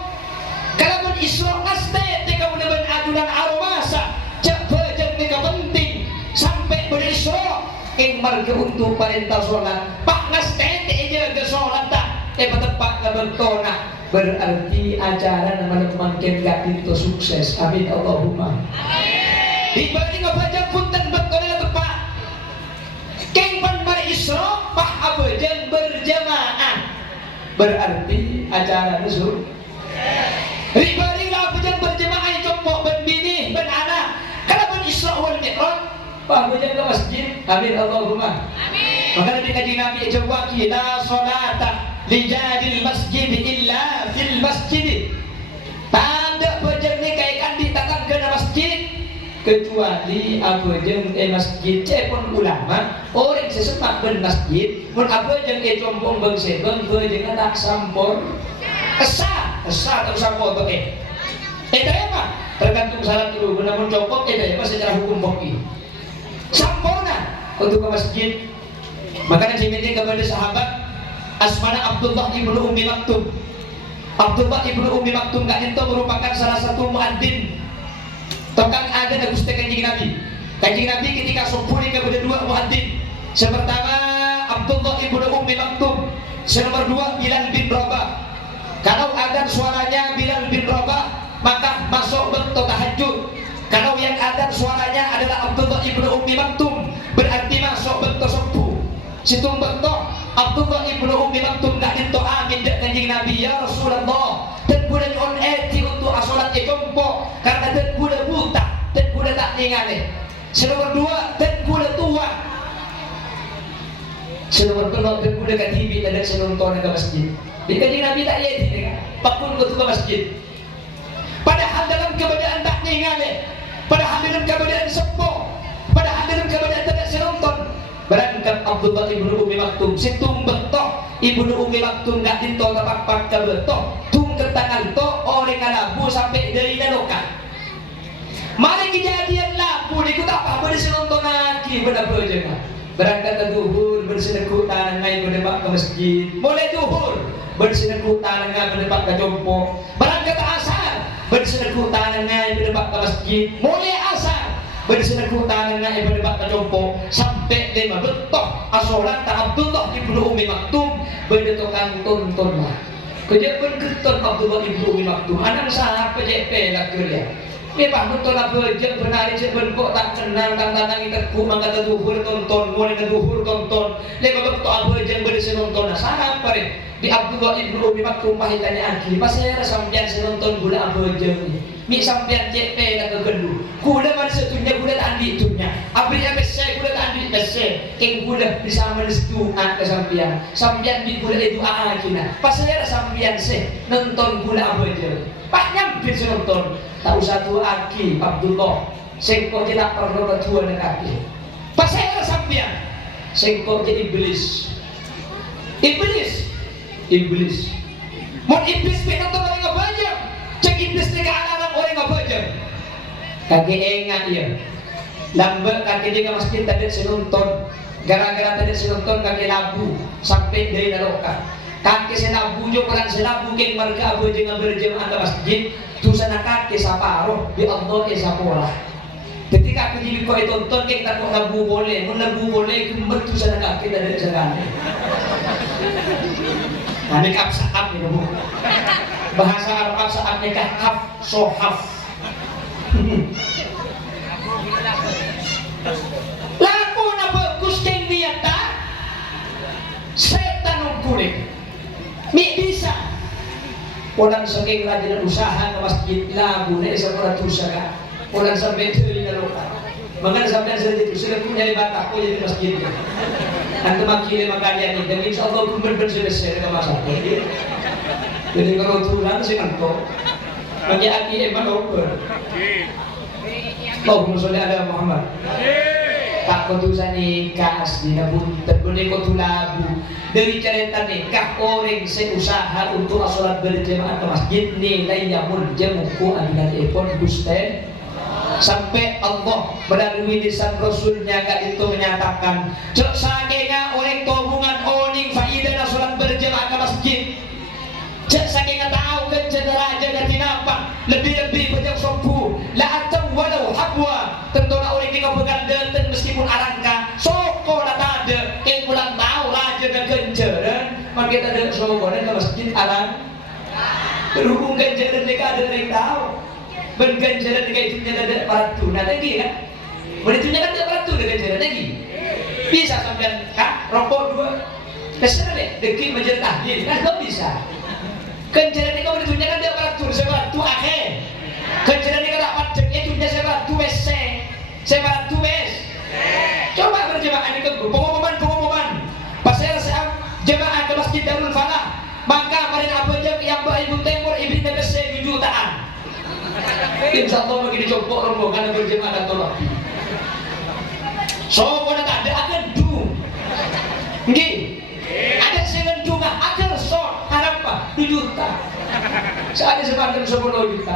kalau Isra naste teka mudah adunan aromasa, cek pejen teka penting sampai berisra. Ing marga untuk perintah sholat pak ngastete aja ke sholat tak tepat ke bertona berarti acara nama makin gak itu sukses. Amin Allahumma amin. Dibanding apa punten bertona tepat keng pan isra pak abajan berjamaah berarti acara nusul dibanding abajan berjamaah compok ben bini ben anak kalau ben isra wal mi'raj Pak Bujan ke masjid, amin Allahumma amin. Maka Nabi Kaji Nabi jawab la salata li jadil masjid illa fil masjid. Tanda bujan ni kaikan ditatang ke masjid kecuali apa jeng masjid cepon ulama orang sesemak ben masjid mun apa jeng compong bang sebeng bejeng tak sampor esa terus sampor pakai apa tergantung salat dulu namun copok apa secara hukum fikih sampurna untuk ke masjid. Maka diminta kepada sahabat asmana Abdullah ibnu Ummi Maktum. Abdullah ibnu Ummi Maktum gak itu merupakan salah satu muadzin tokang ada dan Gusti Kanjeng Nabi. Kanjeng Nabi ketika sumpuni kepada dua muadzin. Pertama Abdullah ibnu Ummi Maktum, nomor 2 Bilal bin Rabah. Kalau ada suaranya Bilal bin Rabah maka masuk bentuk tahajud. Kalau yang ada suaranya adalah Abdullah ibnu Ummi Maktum berarti masuk bentuk sepuh. Situng bentuk Abdullah ibnu Ummi Maktum gak dinto amin dan Kanjeng Nabi ya Rasulullah dan budak on eti untuk asolat jompo karena dan budak buta dan budak tak tinggalin. Nomor 2 dan budak tua. Nomor 3 dan budak kat TV dan senonton ke masjid. Jadi Kanjeng Nabi tak yeti kan? Pakun ke masjid. Padahal dalam keadaan tak tinggalin. Padahal dalam keadaan sepuh, padahal dalam keadaan tidak senonton. Berangkat Abdullah ibnu Ummi Maktum, situng betok ibnu Ummi Maktum gak dinto tapak ke betok, tung ke tangan to oleh ngalabu sampai dari dalokan. Mari kejadian labu dikut apa senonton lagi pada berjemaah. Berangkat ke duhur bersenekut tangan ngai berdebak ke masjid. Mulai duhur bersenekut tangan ngai berdebak ke jompo. Berangkat asar bersenekut tangan ngai berdebak ke masjid. Mulai asar bersenekut tangan ngai berdebak ke jompo sampai 5 betok asolat Abdullah ibnu Ummi Maktum berdetokan tontonlah. Kerja pun keton Abdullah Ibnu Umi Maktum. Anak sahab PJP nak kerja. Ni pak betul lah berjam penari ceben kok tak kenal tang tanang kita ku mangga duhur tonton, mulai duhur tonton. Lepas betul apa jam berisi nonton. Sahab pare di Abdullah Ibnu Umi Maktum pahitanya aki. Pas saya sampean nonton gula apa jam ni. Mi sampean JP nak kegendu. Gula mana setunya gula tak ambil itunya. Abri saya gula tak ambil saya. Keng gula bisa menestu ke sampean. Sampean di gula itu kina. Pas saya sampean nonton gula apa jam. Pak nyampir nonton. Tak usah tua aki Abdullah. Sengkau tidak perlu ketua dekati. Pas saya sampean. Sengkau jadi iblis. Iblis. Mau iblis nonton orang apa jam. Cek iblis ni ke anak orang apa jam. Kaki engat dia. Lambat kaki dia ke masjid tadi senonton. Gara-gara tadi senonton kaki labu sampai dari naloka. Kaki senabu jo pelan senabu keng marga abu jeung berjemaah ke masjid. Tu sana kaki saparoh di Allah ke sapolah. Ketika aku jadi kau tonton keng tak mau labu boleh, mau labu boleh kember tu sana kaki dari segala. Nah, make up saat ni bu. Bahasa Arab saat nikah haf sohaf. Laku na bagus keng niata setan kulit. Mi bisa. Orang saking rajin usaha ke masjid lagu ni sekolah tusaga. Orang sampai teri na lokal. Maka sampai saja itu sudah punya batak ko jadi masjid. Antum makile makalian ni dan insyaallah pun bersih-bersih ke masa. Jadi kalau tulang sih kan kok. Bagi aki eman over. Oh, musuhnya ada Muhammad. Tak kotusan nikah asli namun terbeli kotu lagu. Dari cerita nikah orang seusaha untuk sholat berjamaah ke masjid nilai yamun jamuku aminat epon gusten. Sampai Allah melalui lisan Rasulnya itu menyatakan cek sakenya orang tabungan oning faidah sholat berjamaah ke masjid. Cek sakenya tahu kencedera jaga tinapa lebih-lebih banyak sopu la atam walau habwa tentulah orang tinggal berganda dan meskipun arangka soko lah tak ada yang pulang tahu lah jaga kencedera maka kita ada soko dan ke masjid arang berhubung kencedera mereka ada yang tahu berganjaran dengan itunya ada paratu nah lagi kan beritunya kan ada paratu dengan ganjaran lagi bisa sampai kan rokok dua terserah deh deki menjadi tahlil kan kau bisa ganjaran ini kau beritunya kan ada paratu separatu akhir ganjaran ini kalau dapat itunya separatu WC separatu WC coba berjemaah ini ke pengumuman pas saya jemaah ke masjid Darul Falah maka kemarin apa jam yang ibu temur ibu nebese jutaan insyaallah begini coba rombongan berjemaah dan tolak so kalau tak ada akan du nggih ada sengen juga akan so harap apa 2 juta saat sepanjang 10 juta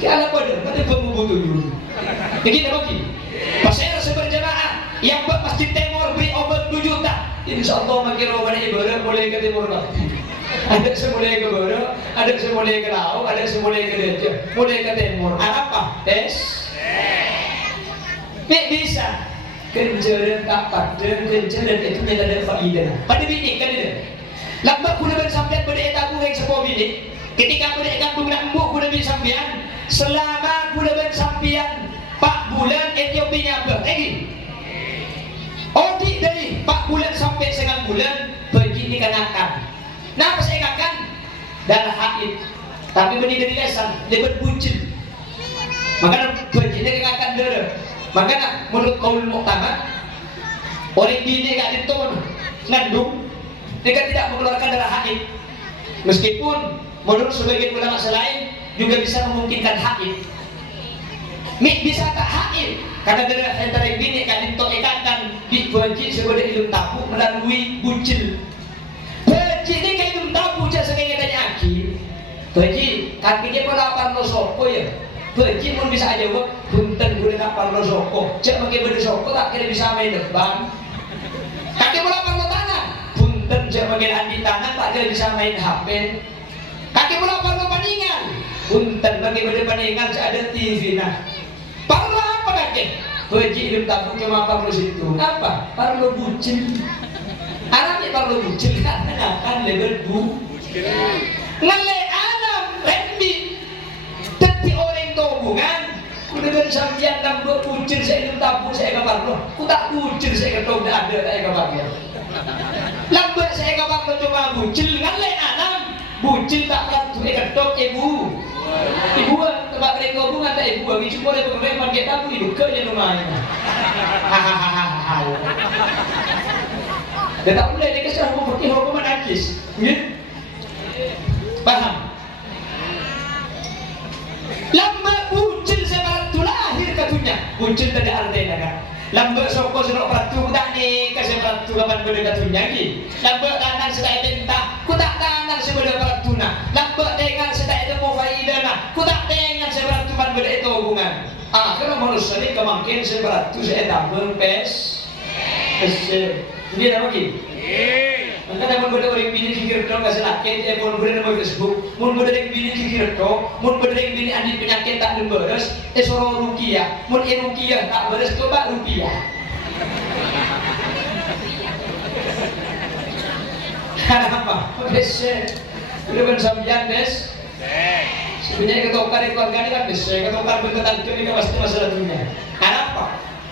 kala pada kamu butuh dulu begini bagi pas saya berjemaah yang buat masjid Timur beri obat 2 juta insyaallah makin rombongan ibadah boleh ke Timur Bakti. Ada semula ke barat, ada semula ke laut, ada semula ke dejah, mulai ke timur. Apa? Tes. Bisa. Kenjaran tak pada, kenjaran itu tidak ada faedah. Pada bini kan dia. Lambat kuda bersampian pada etapu yang sebuah bini. Ketika kuda kampung nak embuk kuda bersampian, selama kuda bersampian 4 bulan Ethiopia apa? Lagi. Audit dari 4 bulan sampai 9 bulan begini kanakan. Kenapa saya katakan darah haid tapi benih dari lesan lebat bucin makanya begini katakan darah makanya menurut kaul muktamad orang bini gak ditun ngandung mereka tidak mengeluarkan darah haid meskipun menurut sebagian ulama selain juga bisa memungkinkan haid bisa tak haid karena darah antara bini gak ditun ikatan di wajib sebagai ilmu tabu melalui bucin ini kayak itu tahu je sekali tanya aki. Baji kakinya pun lapar lo soko ya. Baji pun bisa aja buat punten gue lapar lo soko. Cek pakai benda soko tak kira bisa main depan. Kaki pun lapar lo tangan. Punten cek pakai andi tangan tak kira bisa main HP. Kaki pun lapar lo paningan. Punten pakai benda paningan cek ada TV nah. Parlo apa kaki? Baji ilmu tabu cuma parlo situ. Apa? Parlo bucin. Arabnya perlu bucin karena akan level Ngale alam rembi tapi orang tobungan kudengan sambian dan dua kucil saya tabur saya kabar lo ku tak kucil saya ketong dah ada saya kabarnya lambat saya kabar lo cuma kucil ngale alam bucil tak ratu ketong ibu tempat mereka tobungan tak ibu bagi cuma dia pengen pakai tabu ibu ke yang rumahnya hahaha dia tak boleh dia kesal hukum fakih hukum menangis paham? Lamba bucil separatu lahir katunya bucil tak ada artinya kan lamba soko serok peratu tak nikah separatu kapan beda katunya lagi lamba tanang sedai tentang ku tak tanang sebeda peratu na lamba dengan sedai temu faidah na ku tak dengan separatu pan beda itu hubungan kalau manusia ini kemungkinan separatu saya tambah pes dia apa lagi? Maka namun benda orang bini kikir dong kasih lakit, pun benda nama Facebook, mun benda yang bini kikir dong, mun benda yang bini andi penyakit tak beres, soro rupiah, mun rupiah tak beres coba rupiah. Ada apa? Des, udah bersambian des. Sebenarnya ketokar keluarga ini kan des, ketokar bentukan ini kan pasti masalah dunia. Ada apa?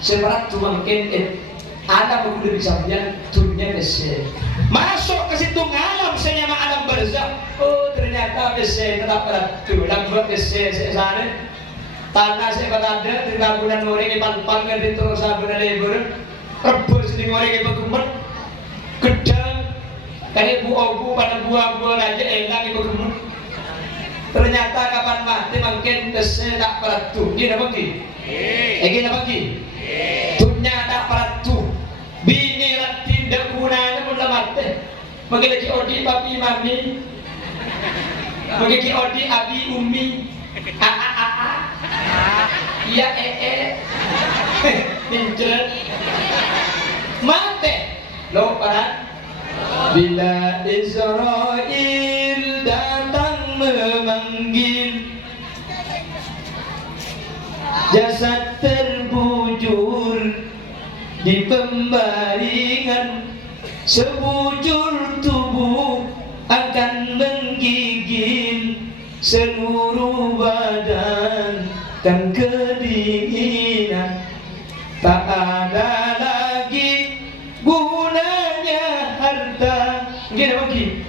Seberat cuma mungkin ada udah disambian dunia des. Masuk ke situ ngalam saya nama alam barzakh. Oh ternyata besi tetap beratu lambak besi sana tanah saya berada di bangunan orang yang pang di terus sabun lebur rebus di orang yang berkumpul gedang kali bu pada buah aja enak ibu kumpul ternyata kapan mati makin besi tak beratu dia apa ki? Lagi apa ki? Dunia tak beratu bini tidak gunanya pun mati bagi odi papi mami bagi odi abi umi iya pincer mati lo para bila Israel datang memanggil jasad terbujur di pembaringan sebujur tubuh akan menggigil seluruh badan kan kedinginan tak ada lagi gunanya harta gini bagi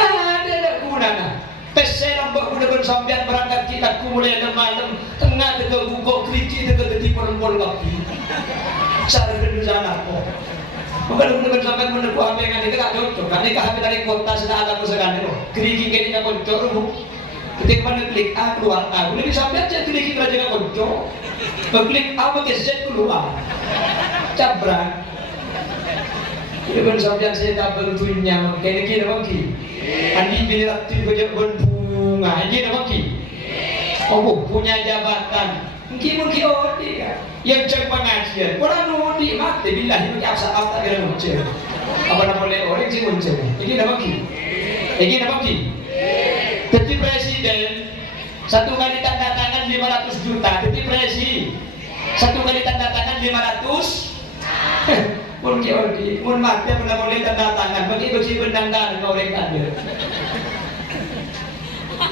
ada gunanya pesel lambak udah bersambian berangkat kita mulai ada malam tengah tengah buka keriki tengah tengah pol lagi cara kerjaan kok bukan udah bersambian meneku apa yang ada tak cocok karena kami dari kota sudah ada musuhan itu keriki ini nggak cocok lu ketika mana klik A keluar A udah disambian aja keriki kerja nggak cocok klik A pakai Z keluar cabrak udah bersambian saya tak bertunya kayak gini bagi andi pilih aktif kerja berbunga ini bagi oh punya jabatan mungkin odi kan yang cek pengajian orang odi mati billahi pakai apa kira muncul apa nama boleh orang sih muncul ini apa bagi jadi presiden satu kali tanda tangan 500 juta jadi presiden satu kali tanda tangan 500 pun odi pun mati apa nama boleh tanda tangan bagi bersih bendangan orang tanda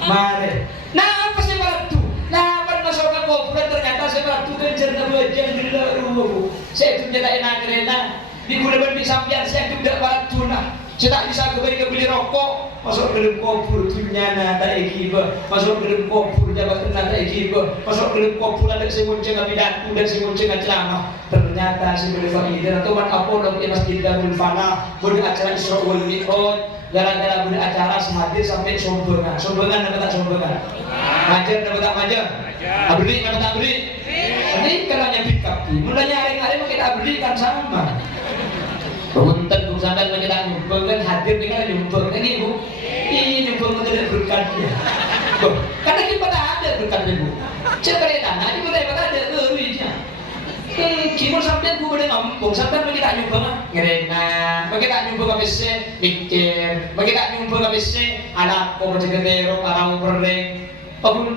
mari nah apa sih batu nah masuk ke kuburan ternyata saya batu kejar kebajian gelaru saya itu nyata enak di bulan sampian saya tidak batu nah saya tak bisa kebeli rokok masuk ke dalam kubur dunyana tak ikiba masuk ke dalam kubur jabatan tak ikiba masuk ke dalam kubur ada si muncul pidato dan si muncul ceramah ternyata si beli faidah atau man apa dong di masjid Darul Falah boleh acara Isra wal Mi'raj gara-gara boleh acara sehadir sampai sombongan dapat tak sombongan ngajar dapat tak ngajar abri dapat tak abri ini kalau nyambit kaki mulanya hari-hari kita abri kan sama punten bu sampean kita nyumbang kan hadir dengan nyumbang kan ibu ini nyumbang tidak berkatnya karena kita ada berkatnya bu siapa yang tanah ini boleh ada ruinya kimo sampean bu boleh ngomong sampean kita nyumbang ngerena kita nyumbang habis mikir kita nyumbang habis anak kau berjaga-jaga parang bereng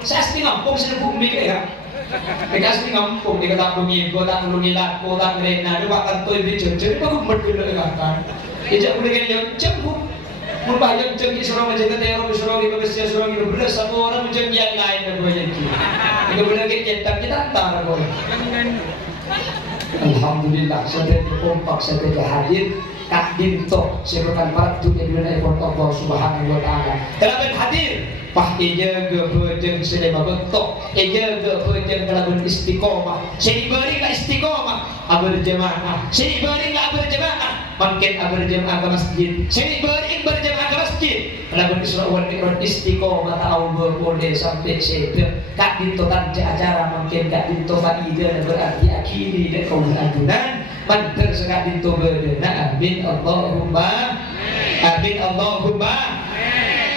saya sih ngomong sih bu mikir ya Bekas ni ngampung dia kata bunyi, gua tak nulungi lah, gua tak ngerena, dia makan tu dia jujur, dia baru berdua dengan kan. Dia boleh kena jam bu, Mun bayang jengki surong aja kata Eropa surong ibu bersih surong ibu beres satu orang jengki yang lain dan dua jengki. Ibu bener kita antar kau. Alhamdulillah saya kompak saya hadir. Kak Dinto sebagai para tujuh di dunia Allah Subhanahu Wa Taala. Kalaban hadir, pah eja gepejeng selema bentok, eja gepejeng kalaban istiqomah. Saya diberi ke istiqomah, berjamaah. Saya diberi ke berjamaah, makin berjamaah ke masjid. Saya diberi berjamaah ke masjid. Kalaban Isra wal Mi'raj istiqomah tahu boleh sampai sedek. Kak Dinto tanja acara makin Kak Dinto faidah berarti akhiri dan kaum adunan. Mantar sekat dinto berdena. Amin Allahumma. Amin Allahumma.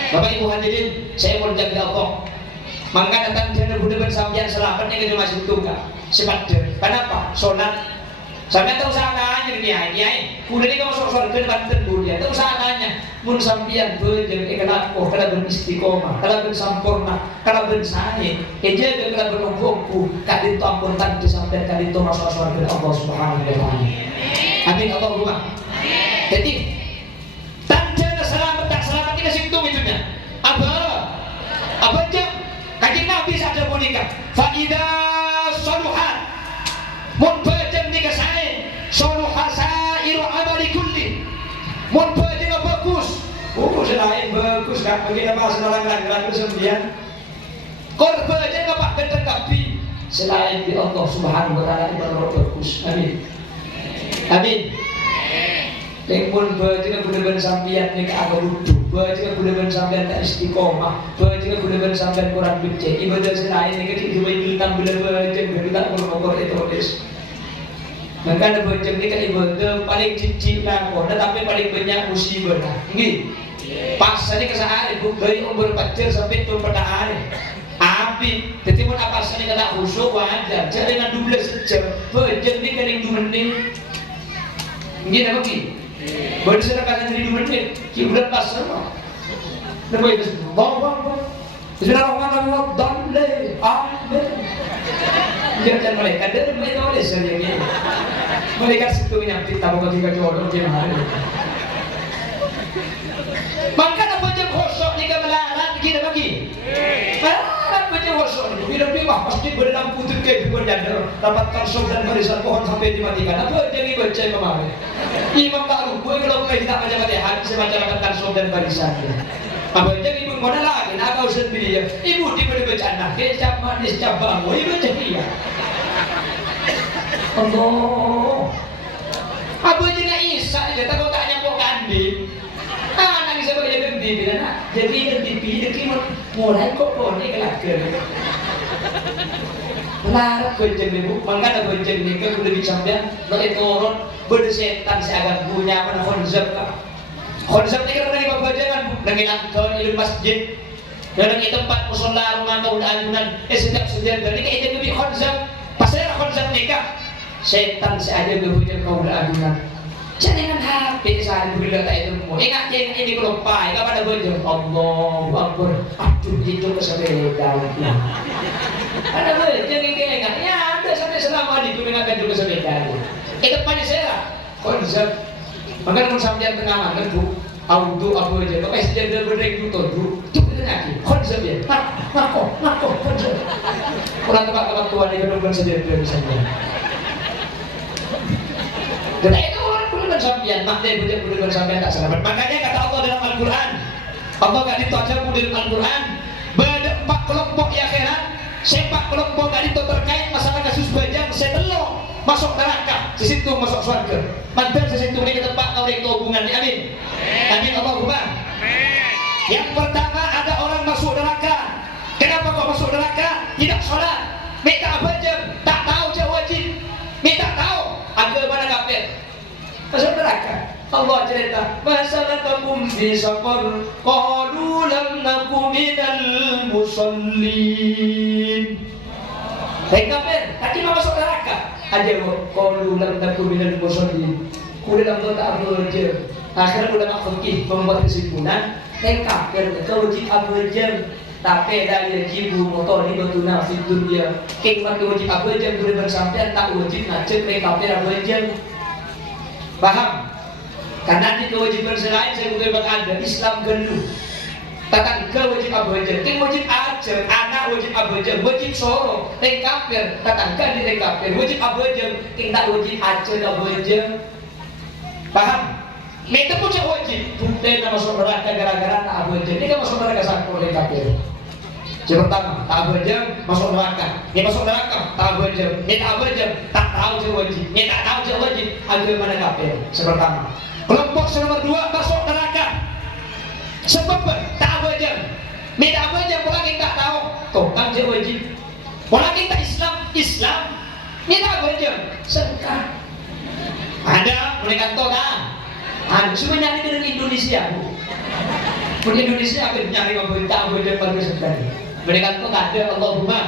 Bapak Ibu hadirin, saya mau jaga Allah. Maka datang jana budak sampeyan selamat yang kita masuk tunggal. Sebab kenapa? Solat. Sampai tahu salahnya kiai. Udah ni kamu sok-sok ke banten dunia. Tahu salahnya. Mun sampeyan bejeng ikhlas, kalau beristiqomah, kalau bersampurna, kalau bersahe, jaga kalau berongkongku, kadin tu ampun tanti sampai kadin tu masuk surga Allah Subhanahu Wa Taala. Amin Allahumma. Jadi tanda selamat tak selamat ini simptom itunya. Apa jam? Kajian Nabi saja mau nikah. Faida saluhat. Mun bejeng nikah saya, saluhat sairu amali kulli. Mun bejeng bagus. Selain bagus kan begini bahasa orang sembilan. Korban aja nggak pakai tetapi selain di Allah Subhanahu Wa Taala itu bagus. Amin. Amin. Lengkun bajingan bulan sambian nih agak lucu. Bajingan bulan sambian tak istiqomah. Bajingan bulan sambian kurang becek. Ibadah selain nih kecil cuma hitam bulan bajing kita kurang itu terus. Maka ada bajing ini kan ibadah paling cici lah. Tapi paling banyak musibah lah. Gini. Pas ini kesehari dari umur pacar sampai tu pada hari api jadi pun apa sini kata khusyuk wajar jadi dengan 12 jam berjam ni kan 2 menit gini apa ki berserak kan 2 menit ki bulan pasar mah nama itu bang Bismillahirrahmanirrahim damle amin jangan mereka dari mereka oleh sendiri mereka situ menyambut tamu ketika jodoh dia hari. Maka apa je kosok ni kemelarat kita bagi. Apa je kosok ni bila dia pasti berdalam putih ke bukan janda dapatkan sok dan barisan pohon sampai dimatikan. Apa je ni baca kemarin. Imam tak lupa kalau kita tak baca Fatihah semacam dapatkan sok dan barisan. Apa je ni pun mana lagi nak kau sendiri ya. Ibu diberi bacaan kecap manis cabang. Ibu jadi ya. Allah. Apa je nak Isa dia tak kau tak nyambung kandil. Anak bisa baca berhenti bila nak jadi berhenti dia mulai kok ni kelakar melarat kerja ni bu mangkana kerja ni kan sudah dicampur lo itu orang bersetan seagak punya mana konsep ni kan dari bapak jangan dengan angkau ilmu masjid dan di tempat musola rumah kaum ajunan setiap setiap dari itu lebih konsep pasal konsep nikah setan seaja berhujung kaum ajunan. Jangan HP saat bila tak itu mau ingat yang ini kelompai kepada bujur Allahu Akbar aduh itu kesepeda ada bujur yang ingat ya ada sampai selama digunakan juga sepeda itu banyak saya konsep makanya sampai tengah makan bu auto apa aja pakai sejadah berdek itu itu lagi konsep ya ngaco konsep kurang tempat tua di gedung sejadah misalnya dan itu sampian makna budak sampian tak selamat. Makanya kata Allah dalam Al-Quran, Allah gak ditojaku dalam Al-Quran. Berempat kelompok ya akhirat, sepak kelompok gak dito terkait masalah kasus bajang setelok masuk neraka, sesitu masuk surga. Mantan sesitu ini tempat kau itu hubungan. Amin. Amin Allahumma. Yang pertama ada orang masuk neraka. Kenapa kok masuk neraka? Tidak sholat, minta bajang, tak tahu dia wajib, minta tahu agama kafir. Masuk neraka. Allah cerita masalakakum fi saqar qalu lam nakum minal musallin. Baik kafir, tadi masuk neraka. Aja qalu lam nakum minal musallin. Kuliah dalam tak bekerja. Akhirnya ulama fikih membuat kesimpulan, kafir kalau wajib bekerja tapi dari jibu motor ni betuna fi dunia. Kek wajib bekerja boleh bersampai tak wajib ngajak kafir bekerja. Paham? Karena di kewajiban selain saya bukan ada Islam gelu. Tatang ke wajib abaja, ting wajib aja, anak wajib abaja, wajib soro, ting kafir, tatang ke di ting kafir, wajib abaja, ting tak wajib aja abaja. Paham? Mereka pun wajib, bukti nama saudara gara-gara tak abaja. Ini kan masuk neraka sakit ting kafir. Yang pertama, tak abaja masuk neraka. Ini masuk neraka, tak abaja. Ini tak abaja, tak tahu je wajib. Ini tak tahu je wajib, agama mana kafir. Sepertama. Kelompok nomor 2 masuk neraka. Sebab tak abaja. Ini tak abaja, orang yang tak tahu. Tuh, tak je wajib. Orang yang tak Islam. Ini tak abaja. Sedekah. Ada, mereka tahu tak? Ada, cuma nyari dari Indonesia. Pun Indonesia akan nyari pemerintah abaja pada sekali. Mereka tahu tak ada Allahumma.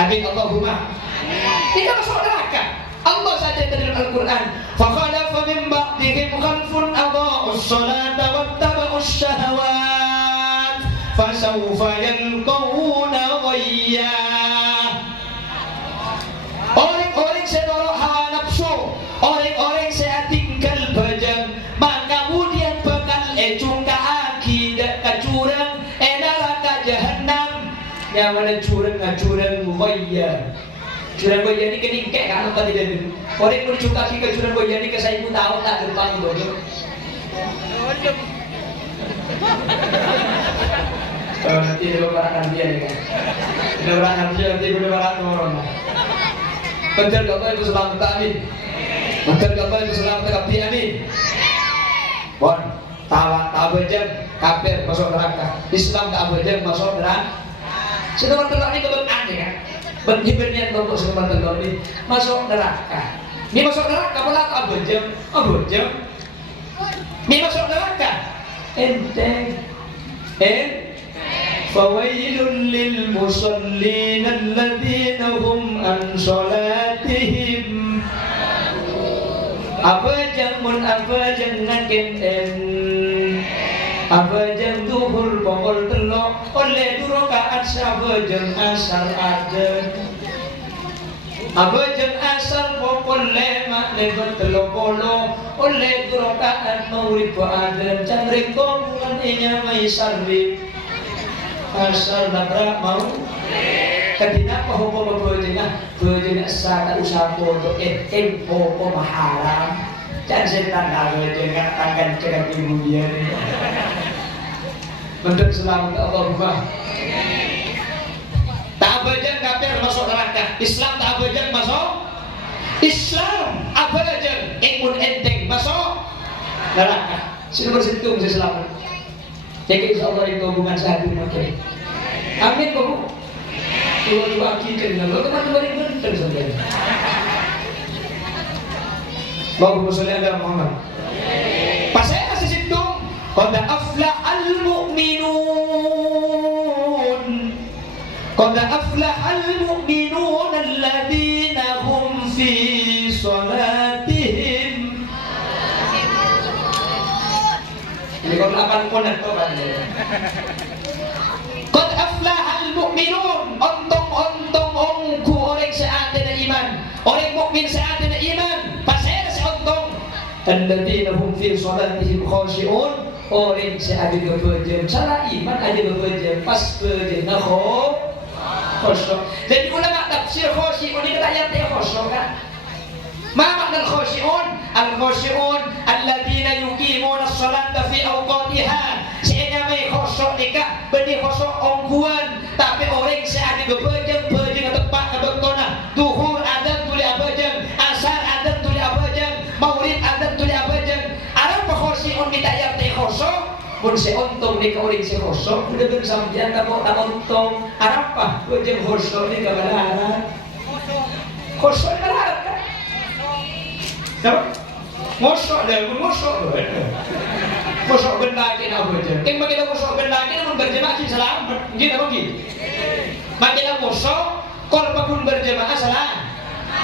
Amin Allahumma. Ini kan masuk neraka. Allah saja dalam Al-Quran, fakhalafa min ba'dihim khalfun adha'us salata wattaba'us syahawat fasawfa yalqawna ghayya. Orang-orang sedorok hawa nafsu, orang-orang saya tinggal bajang, maka kemudian bakal cungka akidah kacurang neraka jahanam yang mana curang ghayya. Curang boya ni kena ingkek kan apa tidak tu. Orang pun cuka ke curang boya ni ke saya pun tahu tak depan tu. Oh nanti dia berakan dia ni kan. Dia berakan dia nanti boleh berakan orang. Betul ke apa itu selamat amin. Betul ke apa itu selamat tapi amin. Bon, tak berjam kafir masuk neraka. Islam tak berjam masuk neraka. Sedang terlalu ni kebetulan kan. Berniat kelompok serupa telur ini masuk neraka. Ini masuk neraka pula abajam. Ini masuk neraka. Enteng. Fawailul lil musallin alladzina hum an salatihim. Abajang ngaken abajang duhur pokol telok oleh durokaat sabajang asal aden abajang asal pokol lemak lebat telok polo oleh durokaat maurib aden candring komulan inya may sarrif asal nabrak mau kadina pahupo bajang sa usaha foto popo maharam jangan setan bajang akan cekat ibu dia bentuk selamat Allahumma. Tak abajang kafir masuk neraka. Islam tak abajang masuk. Islam abajang imun enteng masuk neraka. Sudah bersentuh saya selamat. Jadi insya Allah itu hubungan satu makin. Amin bu. Dua kita dengan teman-teman yang benar saja. Allahumma sholli ala Muhammad. Pas saya kasih situ. Qad aflahal mu'minun. Qad aflahal mu'minun alladzina hum fi salatihim. Ini kalau 8 atau kan. Qad aflahal mu'minun. Ontong ongku orang seate na iman. Orang mukmin seate na iman. Pasal si ontong. Alladzina hum fi salatihim khashi'un. Orang saya ada bekerja, cara iman ada bekerja, pas bekerja nak khusyuk. Jadi ulama tafsir khusyuk ini kata yang tidak khusyuk kan? Ma makna khusyuk? Al khusyuk alladzina yuqimuna as-salata fi awqatiha. Sebenarnya mai khusyuk nikah, beni khusyuk ongkuan, tapi orang saya ada bekerja tepat kebetulan. Duhur adan tuli abajang, asar adan tuli abajang, maulid adan tuli abajang. Arab khusyuk kita yang kosong pun seontung ni kauring si kosong udah bersambian kamu tak untung apa wajib kosong ni kebalaran kosong kebalaran kan kosong dah kosong benda kita aja yang bagi kita kosong benda kita pun berjemaah selamat gitu apa gitu bagi kita kosong korban pun berjemaah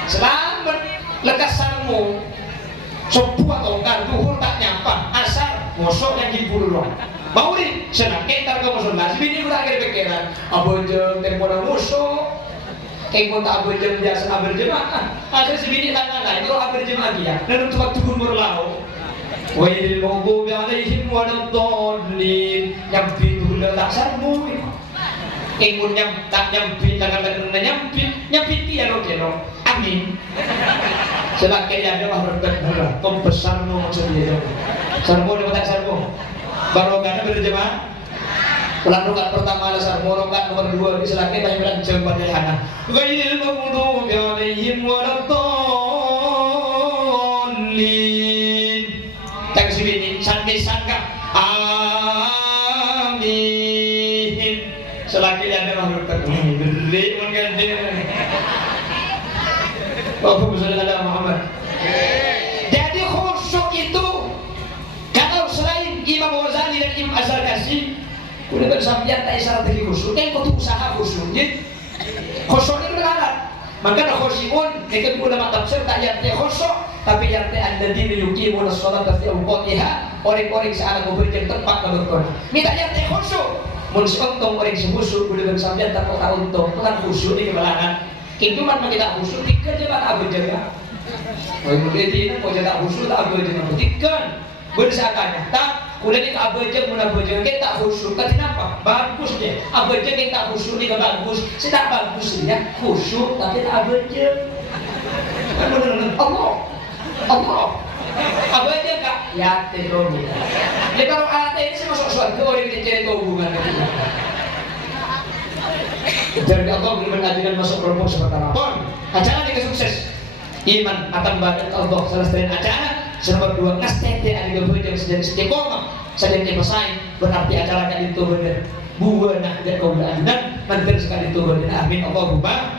selamat lekas sarmu sebuah tongkar duhur tak nyampa asar mosok yang dipuluh mauri senang kentar ke mosok nasi bini udah akhir pikiran abojeng tempo na mosok tempo tak abojeng biasa berjemaah asal si bini tangan lain kalau berjemaah dia dan untuk waktu kumur lau Wailil maghdubi alaihim waladdallin. Nyampi dulu tak sarmu. Ingun tak nyampi tangan nyampi dia lo keno. Amin. Selagi ada mahrokat murah, pembesarmu maksudnya. Sarmu dapat tak sarmu. Barokahnya berjemaah. Ulang rokat pertama adalah sarmu, rokat nomor 2 selagi banyak bilang jembat dari anak. Wailil maghdubi alaihim waladdallin. Tak sini santai sangka. Amin. Selagi ada makhluk terkini beri mengganti. Allahumma sholli ala Muhammad. Jadi khusyuk itu kalau selain Imam Ghazali dan Imam Az-Zarkashi udah bersambian tak isyarat lagi khusyuk. Yang kau usaha khusyuk. Khusyuk itu benar. Maka khusyukun itu ulama tafsir tak yang khusyuk tapi yang anda yuqimuna sholata fi awqatiha orang-orang sealah memberikan tempat keberkona. Minta yang khusyuk. Mun untung orang khusyuk udah bersambian tak kau untung. Bukan khusyuk di kebelangan. Itu man kita khusyuk tiga je tak apa jaga. Kalau dia mau jaga khusyuk tak apa jaga. Tiga bersakannya tak. Udah ni tak apa je mula berjaga kita tak khusyuk. Tapi kenapa? Bagus je. Apa je kita tak khusyuk ni bagus. Saya tak bagus dia khusyuk tapi tak apa je. Allah. Apa aja kak? Ya terobi. Ya kalau ada ini sih masuk surga orang yang cari hubungan itu. Jadi Allah beri ajaran masuk kelompok seperti apa? Acara jika sukses, iman akan badan Allah selesai acara. Nomor 2 nastete ada berjaya sejadi istiqomah. Saja pesaing berarti acara kan itu benar. Buana dan kaum dan mantir sekali itu benar. Amin Allahumma.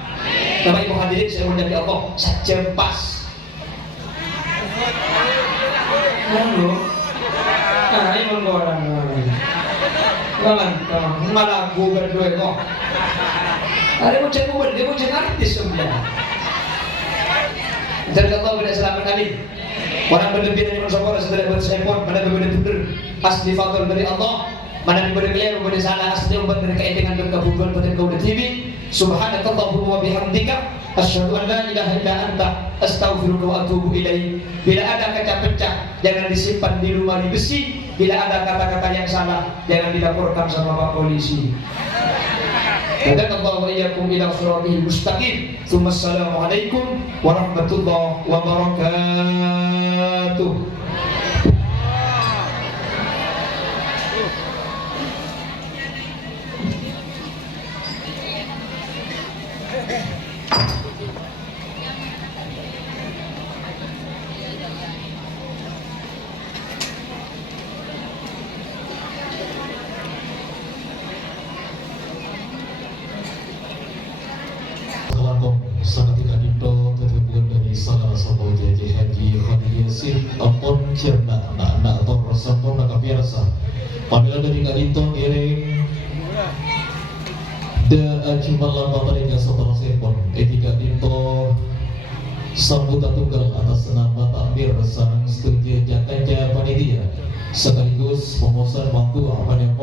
Bapak Ibu hadirin saya menjadi Allah sajempas. Lalu, ini mengorang. Malah bukan dua kok. Ada macam bukan dia macam artis sebenarnya. Jadi Allah beri selamat kali. Orang berlebihan yang bersabar setelah bersepon pada berbeda benar asli faktor dari Allah. Mana yang berbeda berbeda salah asli umat mereka dengan berkabungan pada kau TV. Subhanakallahumma wa bihamdika asyhadu an la ilaha illa anta astaghfiruka wa atubu ilaik. Bila ada kaca pecah jangan disimpan di lemari besi. Bila ada kata-kata yang salah jangan dilaporkan sama Pak Polisi. Hadakallahu wa iyyakum ila siratal mustaqim. Assalamualaikum warahmatullahi wabarakatuh. Sangat tidak dito terhubung dari salah satu jadi haji Khalil Yasir ampun cerna anak atau rasampun nak biasa pamila dari kadito giring de cuma lama mereka setelah sepon etika dito sambutan tunggal atas nama takbir sareng setuju jatanya panitia sekaligus pemosan waktu apa yang